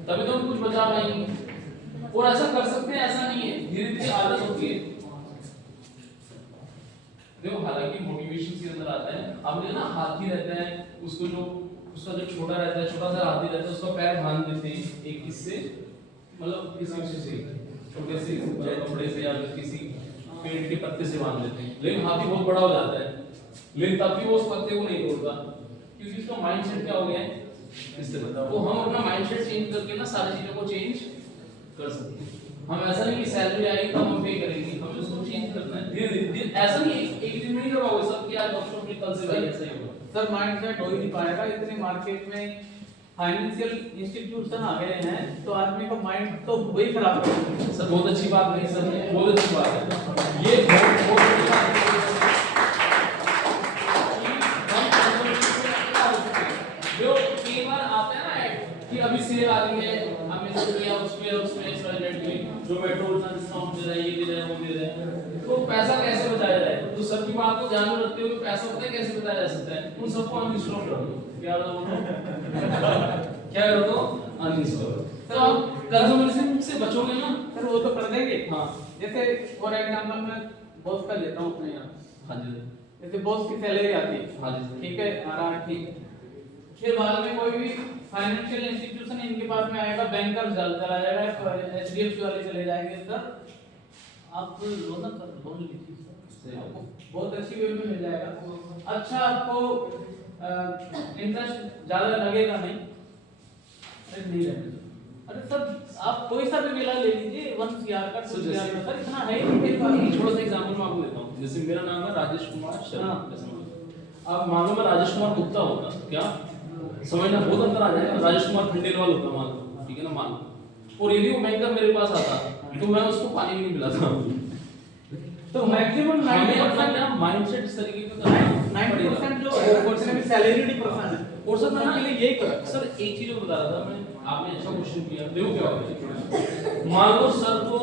तभी तो हम कुछ बचा पाएंगे। और ऐसा कर सकते हैं, ऐसा नहीं है, धीरे धीरे आदत होती है। देखो हालांकि मोटिवेशन के अंदर आता है, अब ना हाथी रहता है, उसको जो उसका जो छोटा रहता है, छोटा सा हाथी रहता है, उसका पैर बांध देते हैं एक किससे, मतलब किसी से छोटे से कपड़े से या फिर किसी पेड़ के पत्ते से बांध देते हैं, लेकिन हाथी बहुत बड़ा हो जाता है, लेकिन तब भी वो उस पत्ते को नहीं तोड़ता क्योंकि उसका माइंडसेट क्या हो गया है, इससे बताओ। वो हम अपना माइंडसेट चेंज करके ना सारी चीजों को चेंज कर सकते हैं। हम ऐसा नहीं कि सैलरी आएगी तो हम पे करेंगे, हमें उसको चेंज करना है धीरे धीरे। ऐसा नहीं एक दिन में नहीं करवाओगे सब कि आज वर्कशॉप में कल से भाई ऐसा ही होगा सर। माइंडसेट हो ही नहीं पाएगा, इतने मार्केट में फाइनेंशियल इंस्टीट्यूशन आ गए हैं तो आदमी का माइंड तो वही खराब है। सर बहुत अच्छी बात नहीं सर, बहुत अच्छी बात है ये, बहुत अच्छी बात है। जो कई बार आता है ना कि अभी सेल आ रही है, हमें से किया उसमें जोमेटो उतना डिस्काउंट दे रहा है, ये दे रहा है, वो दे रहा है, तो पैसा कैसे बचाया जाए? तो सबकी बात को ध्यान में रखते हुए पैसा पता है कैसे बचाया जा सकता है? उन सबको अनइंस्टॉल कर दो। क्या कर दो? अनइंस्टॉल। तो आप कंज्यूमरिज्म से बचोगे ना सर, वो तो कर देंगे। हाँ जैसे फॉर एग्जांपल मैं बॉस का लेता हूं अपने यहाँ। हाँ जी, जैसे बॉस की सैलरी आती है, हाँ जी, ठीक है, आ रहा है, ठीक। फिर बाद में कोई भी फाइनेंशियल इंस्टीट्यूशन इनके पास में आएगा, बैंकर चला जाएगा, एचडीएफसी वाले चले जाएंगे सर आप लोन लीजिए सर, आपको बहुत अच्छी वे में मिल जाएगा। अच्छा आपको इंटरेस्ट ज्यादा लगेगा नहीं, अरे नहीं लगेगा। अरे सर आप कोई सा भी विला ले लीजिए 1 CR का 2 CR का सर, इतना है ही मेरे पास। थोड़ा सा एग्जांपल मैं आपको देता हूँ। जैसे मेरा नाम है राजेश कुमार शर्मा। अब मान लो मैं राजेश कुमार गुप्ता होता, क्या समझना बहुत अंतर आ जाएगा। राजेश कुमार खंडेलवाल होता मान लो, ठीक है ना, मान लो। और यदि वो बैंकर मेरे पास आता तो मैं उसको पानी भी नहीं पिलाता। तो मैक्सिमम हमें अपना क्या माइंडसेट इस तरीके का करना 90% जो पर्सन में सैलरी पर्सन है। और सर मैं के लिए यही कर सर एक चीज और बता रहा था मैं, आपने अच्छा क्वेश्चन किया। देखो क्या होता है, मान लो सर को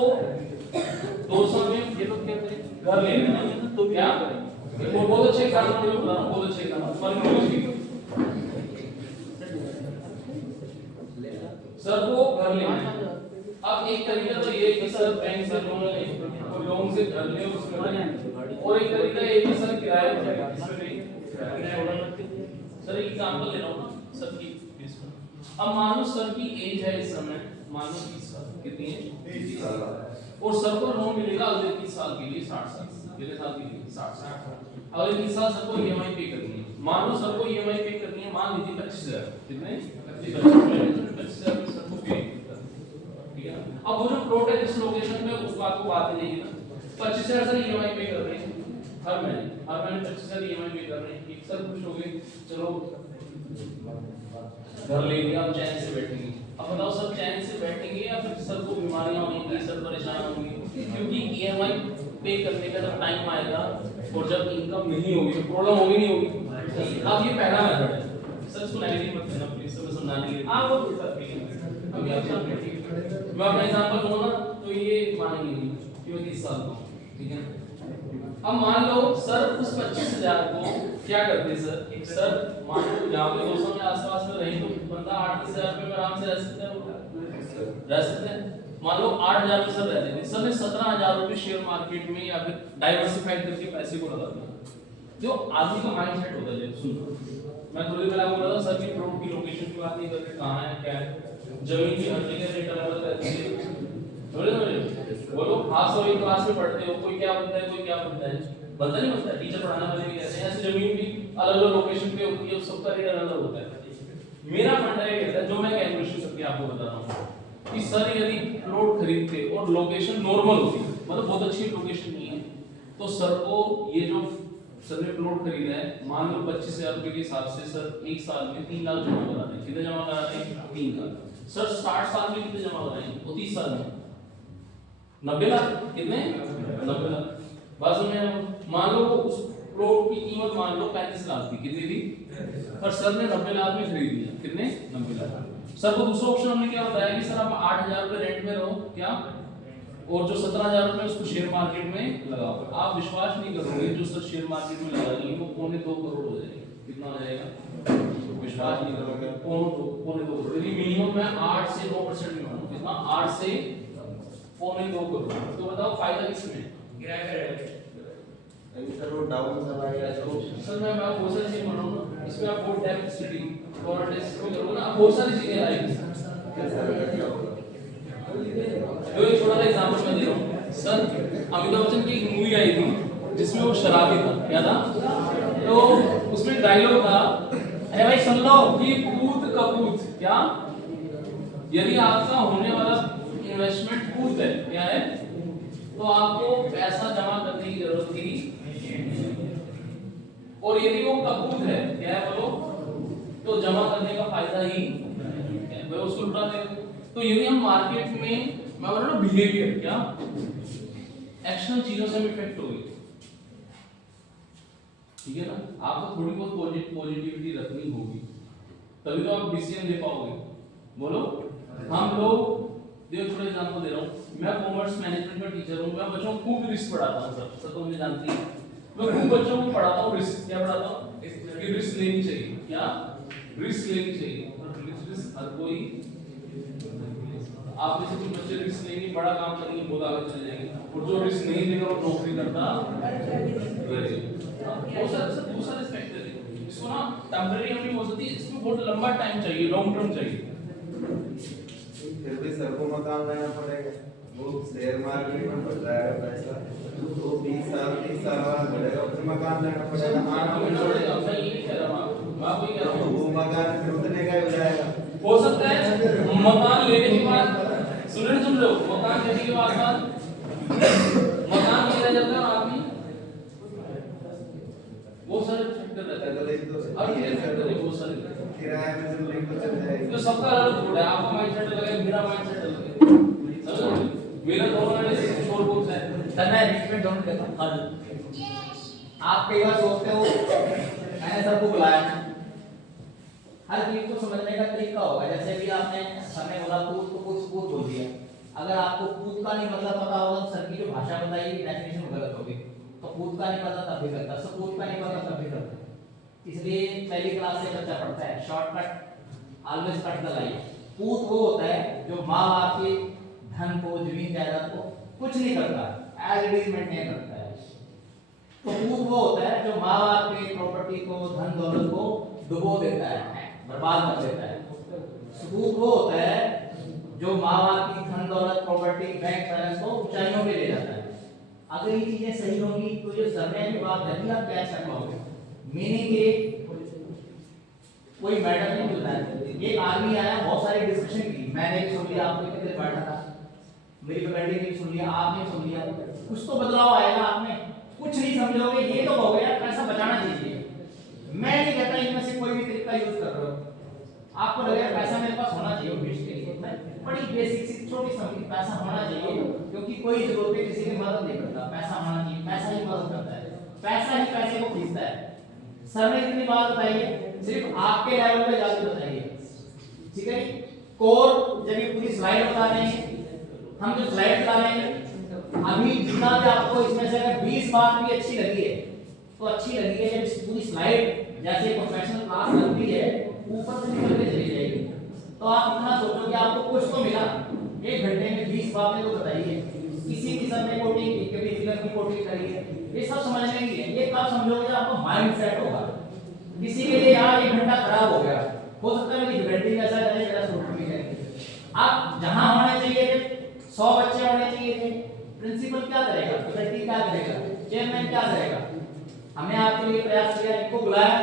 200 में ये लोग क्या करें घर ले लेना, तो क्या वो बहुत अच्छे काम बता रहा हूँ, बहुत अच्छे काम सर को घर ले लेना। अब एक तरीका तो ये कि सर बैंक से लोन ले और लोन से घर ले उसमें, और एक तरीका ये कि सर किराए पे सर एक एग्जांपल ले रहा हूँ ना सर की फीस में। अब मान लो सर की एज है इस समय मान लो 30 साल, कितनी है 30 साल, और सर को लोन मिलेगा अगले 30 साल के लिए 60 साल, कितने साल के लिए 60 साल, अगले 30 साल सर को ईएमआई पे करनी है। मान लो सर को ईएमआई पे करनी है, मान लीजिए 25,000, कितने 25,000 सर को पे, ठीक है। अब वो जो प्लॉट है जिस लोकेशन में उस बात को बात नहीं है ना, 25,000 सर ईएमआई पे कर रहे हैं हर महीने 25,000 ईएमआई पे कर रहे हैं, ठीक सर खुश हो गए, चलो घर ले लिया, अब चैन से बैठेंगे। अब बताओ सर चैन से बैठेंगे या फिर सर को बीमारियां होंगी, सर परेशान होंगे, क्योंकि ईएमआई पे करने का जब टाइम आएगा और जब इनकम नहीं होगी तो प्रॉब्लम होगी नहीं होगी। अब ये पहला मेथड है सर, इसको नेगेटिव मत लेना प्लीज, सब समझाने के लिए। हां वो सर ठीक है, अभी आप सब मैं अपना एग्जांपल दूंगा ना तो ये मानेंगे नहीं कि मैं 30 साल का हूं, ठीक है। अब मान लो सर उस 25,000 को क्या करते सर, सर मान लो यहाँ पे 200 के आसपास में रहे तो बंदा 8,000 रुपए में आराम से रह सकता है। मान लो 8,000 में सर रहते थे, सर ने 17,000 रुपए शेयर मार्केट में या फिर डाइवर्सिफाइड करके पैसे को लगा दिया। जो आदमी का माइंडसेट होता है, सुनो मैं थोड़ी देर पहले बोल रहा था सर की प्लॉट की लोकेशन की बात नहीं कर रहे, कहाँ है क्या है, जमीन की हर जगह रेट अलग रहती है। बोलो आप सब एक क्लास में पढ़ते हो, कोई क्या बनता है कोई क्या बनता है, बनता नहीं बनता, टीचर पढ़ाने वाले भी कहते हैं ऐसे जमीन भी अलग अलग लोकेशन पे होती है, सबका रेट अलग अलग होता है। मेरा फंडा ये कहता है, जो मैं कैलकुलेशन करके आपको बता रहा हूँ कि सर यदि प्लॉट खरीदते और लोकेशन नॉर्मल होती, मतलब बहुत अच्छी लोकेशन नहीं है, तो सर को ये जो सर ने प्लॉट खरीदा है मान लो 25,000 रुपए के हिसाब से सर एक साल में 3 लाख जमा करा रहे हैं। कितने जमा करा रहे हैं 3 लाख। सर 60 साल में कितने जमा कराएंगे, वो 30 साल में 90 लाख, कितने 90 लाख। बात समझ, मान लो उस प्लॉट की कीमत मान लो 35 लाख थी, कितनी थी, और सर ने 90 लाख में खरीद लिया, कितने 90 लाख। सर को दूसरा ऑप्शन हमने क्या बताया कि सर आप 8,000 रुपए रेंट में रहो क्या, और जो 17,000 रुपए उसको शेयर मार्केट में लगाओ। आप विश्वास नहीं करोगे जो सर शेयर मार्केट में लगा देंगे वो 2.25 करोड़ हो जाएगा। कितना हो जाएगा, विश्वास नहीं करोगे, 2.25 करोड़। यदि मिनिमम मैं 8 से 9% में हूं, कितना 8 से 2.25 करोड़, तो बताओ फायदा किसमें, किराया का रहेगा। सर वो डाउन सब आएगा तो सर मैं बहुत सारी चीजें बोल रहा हूं, इसमें आप बहुत डेप्थ सिटिंग और डिस्क में करोगे ना, बहुत सारी चीजें आएंगी। जो एक छोटा सा एग्जांपल मैं दे रहा हूं, सर अमिताभ बच्चन की एक मूवी आई थी जिसमें वो शराबी था, क्या था, तो उसमें डायलॉग था, अरे भाई सुन लो कि कूद कपूत, क्या, यदि आपका होने वाला इन्वेस्टमेंट कूद है, क्या है, तो आपको पैसा जमा करने की जरूरत थी, और यदि वो कपूत है, क्या है बोलो, तो जमा करने का फायदा ही है, मैं उसको लुटा देगा। तो यदि हम मार्केट में मैं बोल रहा हूं बिहेवियर, क्या एक्शनल चीजों से हम इफेक्ट हो गए, ठीक है ना, आपको थोड़ी बहुत पॉजिटिविटी रखनी होगी तभी तो आप डिसीजन ले पाओगे। बोलो हम लोग, देखो छोटा एग्जांपल दे रहा हूं, मैं कॉमर्स मैनेजमेंट का टीचर हूं, मैं बच्चों को खूब रिस्क पढ़ाता हूं सर तो मुझे जानती है, मैं खूब बच्चों को पढ़ाता हूं रिस्क, क्या पढ़ाता हूं कि रिस्क लेनी चाहिए, क्या रिस्क लेनी चाहिए, और रिस्क हर कोई, आप में से कुछ बच्चे रिस्क लेंगे, बड़ा काम करेंगे, बहुत आगे चले जाएंगे, और जो रिस्क नहीं लेगा वो नौकरी करता रहेगा। बहुत सारे दूसरा रिस्पेक्ट है, इसको ना टेम्परेरी नहीं हो सकती, इसमें बहुत लंबा टाइम चाहिए, लॉन्ग टर्म चाहिए। फिर भी सर को मकान लेना पड़ेगा, वो शेयर मार्केट में बढ़ जाएगा पैसा, तो 20 साल 30 साल बाद बढ़ेगा, फिर मकान लेना पड़ेगा। तो वो मकान फिर उतने का ही हो जाएगा। हो सकता है मकान लेने के बाद, सुन रहे हो, मकान लेने के बाद मकान में रह जाता है आदमी, बहुत सारे फैक्टर रहते हैं, अब ये फैक्टर है बहुत सारे, किराए में जिंदगी को चल जाएगी। तो सबका अलग थोड़ा है, आपका माइंडसेट अलग है, मेरा माइंडसेट अलग है, समझ रहे हो? मेरा दोनों एनालिसिस छोड़ बोल है। सर मैं बीच में डाउन करता हूं। हाँ, आप कई बार सोचते हो मैंने सबको बुलाया, हर चीज को समझने का तरीका होगा। जैसे भी आपने समय बोला कूद तो कुछ कूद बोल दिया, अगर आपको कूद का नहीं मतलब पता होगा तो सर की जो भाषा बताई डेफिनेशन गलत होगी। तो कूद का नहीं पता तब भी करता, सपूत का नहीं पता तब भी करता। इसलिए पहली क्लास से बच्चा पढ़ता है shortcut always cut the line. कूद वो होता है जो माँ बाप के धन को, जमीन जायदाद को कुछ नहीं करता, एज इट इज मेंटेन करता है। तो कूद वो होता है जो माँ बाप के प्रॉपर्टी को, धन दौलत को डुबो देता है, बर्बाद कर देता है। सबूत वो होता है जो माँ बाप की धन दौलत, प्रॉपर्टी, बैंक बैलेंस को ऊंचाइयों पे ले जाता है। अगर ये चीजें सही होंगी तो जो सरने की बात है आप कैच कर पाओगे। मीनिंग ये कोई मैटर नहीं मिलता है। एक आदमी आया, बहुत सारी डिस्कशन की, मैंने भी सुन लिया, आपको कितने बैठा था, मेरी फैकल्टी ने भी सुन लिया, आपने सुन लिया, कुछ तो बदलाव आएगा। आपने कुछ नहीं समझोगे, ये तो कहोगे यार पैसा बचाना चाहिए। मैं नहीं कहता इनमें से कोई भी तरीका यूज कर रहे हो, आपको लगेगा पैसा मेरे पास होना चाहिए भविष्य के लिए, बड़ी बेसिक सी छोटी सी पैसा होना चाहिए, क्योंकि कोई जरूरत पे किसी की मदद नहीं करता, पैसा होना चाहिए, पैसा ही मदद करता है, पैसा ही पैसे को खींचता है। सर ने इतनी बात बताई है, सिर्फ आपके लेवल पे जाके बताइए, ठीक है। कोर जब ये पूरी स्लाइड बता रहे हैं, हम जो स्लाइड बता रहे हैं अभी जितना भी आपको इसमें से अगर 20 बात भी अच्छी लगी है तो अच्छी लगी है, जब इस पूरी स्लाइड जैसे प्रोफेशनल क्लास लगती है ऊपर से निकल के चली जाएगी, तो आप इतना सोचो कि आपको कुछ तो मिला। 1 घंटे में 20 बातें तो बताइए, किसी किस्म में कोटिंग, कभी फिल्म की कोटिंग करिए, ये सब समझने की है। ये कब समझोगे जब आपका माइंड सेट होगा। किसी के लिए यार 1 घंटा खराब हो गया, हो सकता है मेरी फैकल्टी में ऐसा रहे, मेरा स्टूडेंट भी करेंगे। आप जहां होने चाहिए थे 100 बच्चे होने चाहिए थे, प्रिंसिपल क्या करेगा, फैकल्टी क्या करेगा, चेयरमैन क्या करेगा? हमने आपके लिए प्रयास किया, इनको बुलाया।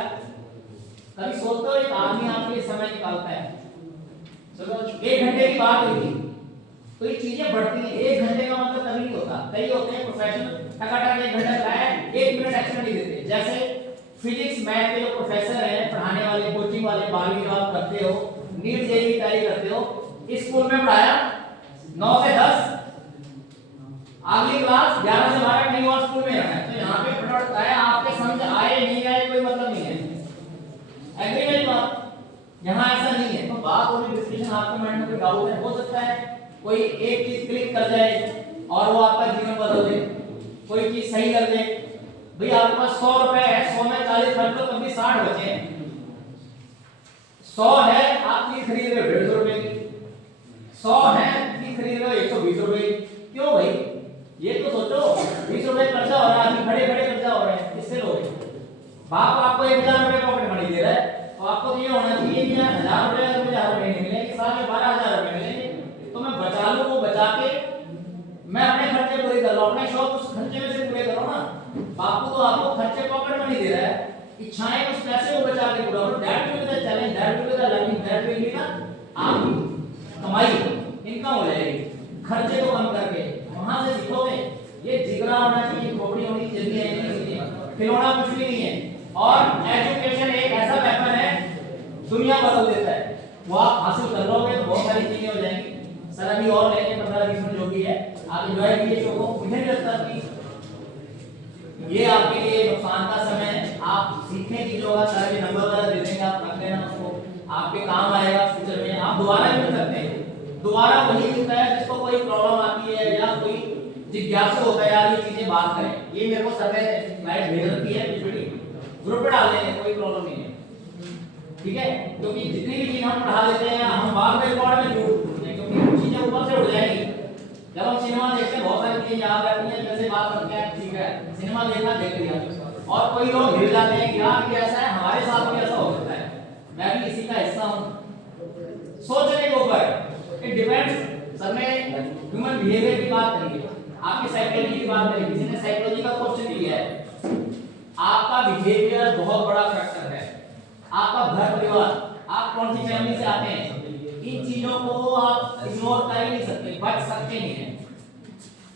कभी सोचते हो एक आदमी आपके लिए समय निकालता है, चलो 1 घंटे की बात हुई तो ये चीजें बढ़ती हैं। 1 घंटे का मतलब तभी नहीं होता, कई होते हैं प्रोफेशनल टकाटक 1 घंटा लगाया, 1 मिनट एक्स्ट्रा नहीं देते। जैसे फिजिक्स मैथ के जो प्रोफेसर हैं, पढ़ाने वाले, कोचिंग वाले, 12वीं जब आप करते हो, नीट जेईई की तैयारी करते हो, स्कूल में पढ़ाया 9 से 10, अगली क्लास 11 से 12 कहीं और स्कूल में रहना है, तो यहाँ पे फटाफट आया, आपके समझ आए नहीं आए कोई मतलब नहीं है। एग्री मेरी बात? यहाँ ऐसा नहीं है। तो बात हो रही डिस्कशन, आपके माइंड में कोई डाउट है, हो सकता है कोई एक चीज क्लिक कर जाए और वो आपका जीवन बदल दे, कोई चीज सही कर दे। भाई आपके पास 100 रुपए है, 100 में 40 खर्च लो तब भी 60 बचे हैं। 100 है, आप चीज खरीद रहे हो 150 रुपए की, 100 है चीज खरीद रहे हो 120 रुपए की। क्यों भाई? ये तो सोचो 20 रुपए खर्चा हो रहा है, अभी खड़े खड़े खर्चा हो रहा है, किससे लोगे? बाप आपको 1000 रुपए पॉकेट मनी दे रहा है, तो आपको ये होना चाहिए कि यार 1000 रुपए अगर मुझे हर महीने मिलेंगे, साल में 12000 रुपए मिलेंगे, तो मैं बचा लूं, वो बचा के मैं अपने खर्चे पूरे कर लूं, अपने शौक उस खर्चे में से पूरे करो ना। बापू तो आपको खर्चे पॉकेट मनी दे रहा है, इच्छाएं उस पैसे को बचा के पूरा करो। That will be the challenge, that will be the learning, that will be the आपकी कमाई, इनकम हो जाएगी। खर्चे को कम करके वहां से सीखोगे। ये जिगरा होना चाहिए, खोपड़ी होनी चाहिए, खिलौना कुछ भी नहीं है। और एजुकेशन एक ऐसा वेपन है, दुनिया बदल देता है। वो आप हासिल कर लोगे तो बहुत सारी चीजें हो जाएंगी। सर अभी और लेंगे 15-20 मिनट जो भी है, आप एंजॉय कीजिए शो को। मुझे नहीं लगता कि ये आपके लिए नुकसान का समय है। आप सीखने की जो होगा सर के नंबर वाला दे देंगे, आप रख लेना उसको, आपके काम आएगा फ्यूचर में। आप दोबारा भी कर सकते हैं, दोबारा वही मिलता है जिसको कोई प्रॉब्लम आती है या कोई जिज्ञासु होता है यार ये चीजें बात करें। ये मेरे को सर ने स्लाइड भेज रखी है, पीपीटी ग्रुप पे डाल देंगे, कोई प्रॉब्लम नहीं है, ठीक है। क्योंकि जितनी भी चीज हम पढ़ा देते हैं हम बाद में रिकॉर्ड में जरूर पूछते हैं, क्योंकि चीजें ऊपर से उड़ जाएंगी। जब हम सिनेमा देखते हैं बहुत सारी चीजें याद रहती हैं, जैसे बात करते हैं, ठीक है सिनेमा देखा देख लिया, और कोई लोग हिल जाते हैं कि यार ये ऐसा है, हमारे साथ भी ऐसा हो सकता है, मैं भी इसी का हिस्सा हूं। सोचने के ऊपर इट डिपेंड्स। सर ने ह्यूमन बिहेवियर की बात करी है, आपकी साइकोलॉजी की बात करी, किसी ने साइकोलॉजी का क्वेश्चन लिया है। आपका बिहेवियर बहुत बड़ा फैक्टर है, आपका घर परिवार, आप कौन सी फैमिली से आते हैं, इन चीजों को आप इग्नोर कर ही नहीं सकते, बच सकते नहीं हैं।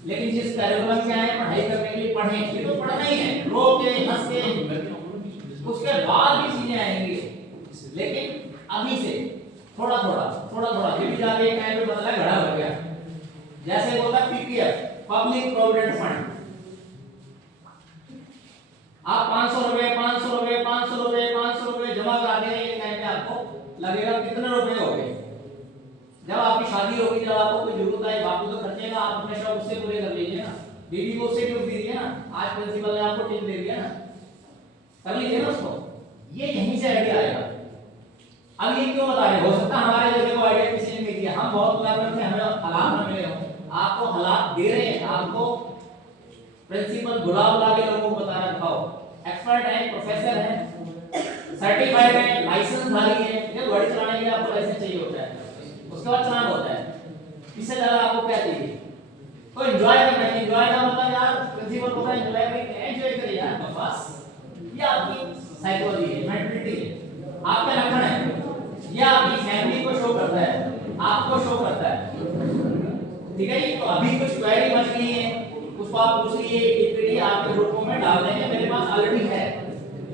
लेकिन जिस करिकुलम से आए पढ़ाई करने के लिए पढ़ें, ये तो पढ़ना ही है, रो के हंस के, उसके बाद भी चीजें आएंगी। लेकिन अभी से थोड़ा थोड़ा धीरे जाके एक टाइम पे बदला घड़ा हो गया। जैसे बोलता पीपीएफ, पब्लिक प्रोविडेंट फंड, आप 500 रुपए जमा कराते हैं, एक टाइम पे आपको लगेगा कितने रुपए हो गए। जब आपकी शादी होगी, जब आपको कोई जरूरत आए, बापू तो खर्चे का आप अपने शौक उससे पूरे कर लीजिए ना, बीवी को उससे टिप दीजिए ना, आज प्रिंसिपल ने आपको टिप दे दिया ना, कर लीजिए ना उसको। ये यहीं से आइडिया आएगा। अब ये क्यों बता रहे, हो सकता है हमारे जैसे को आइडिया किसी ने नहीं दिया, हम बहुत मुलाकात से हमें हालात न मिले हो, आपको हालात दे रहे हैं, आपको प्रिंसिपल बुला के लोगों को बता रखा हो, एक्सपर्ट है, प्रोफेसर है, सर्टिफाइड है, लाइसेंस धारी है। ये गाड़ी चलाने के लिए आपको लाइसेंस चाहिए होता है, उसके बाद चलान होता है। इससे ज्यादा आपको क्या चाहिए? तो एंजॉय करना है। एंजॉय का मतलब यार प्रिंसिपल को एंजॉय करें, एंजॉय करिए यार बस। ये आपकी साइकोलॉजी है, मेंटलिटी है, आपका लक्षण है, ये आपकी फैमिली को शो करता है, आपको शो करता है। ठीक है जी। तो अभी कुछ क्वेरी बच गई है, उसको आप पूछ लीजिए, पीपीटी आपके ग्रुपों में डाल देंगे, मेरे पास ऑलरेडी है।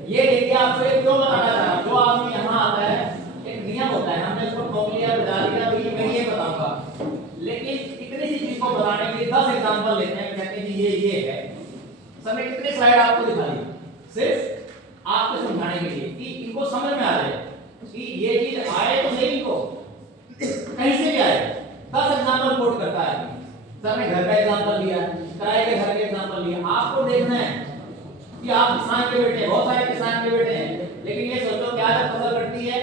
ये देखिए आपको ये क्यों बताना चाह, जो आदमी यहाँ आता है एक नियम होता है, हमने इसको ठोक लिया, बजा लिया, तो मैं ये बताऊंगा। लेकिन इतनी सी चीज को बताने के लिए 10 एग्जांपल लेते हैं, कहते हैं कि ये है। सर ने कितनी स्लाइड आपको दिखा दी, सिर्फ आपको समझाने के लिए कि इनको समझ में आ जाए कि ये चीज आए तो सही, इनको कहीं से भी आए। 10 एग्जांपल कोट करता है। सर ने घर का एग्जांपल लिया, किराए के घर के एग्जांपल लिया। आपको देखना है कि आप किसान के बेटे, बहुत सारे किसान के बेटे हैं, लेकिन ये सोचो क्या जब फसल कटती है,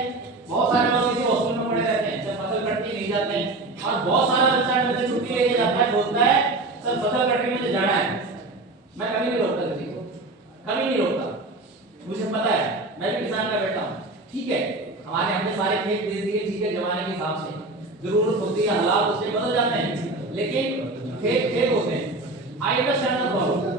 बहुत सारे लोग इसी हॉस्पिटल में पड़े रहते हैं, जब फसल कटती नहीं जाते हैं। और बहुत सारा बच्चा मेरे छुट्टी लेके जाता है, बोलता है सर फसल कटने में जाना है। मैं कभी नहीं रोकता किसी को, कभी नहीं रोकता, मुझे पता है, मैं भी किसान का बेटा हूँ। ठीक है, हमने सारे खेत दे दिए, ठीक है, जमाने के हिसाब से जरूरत होती है, हालात उससे बदल जाते हैं, लेकिन खेत होते हैं। I understand the problem.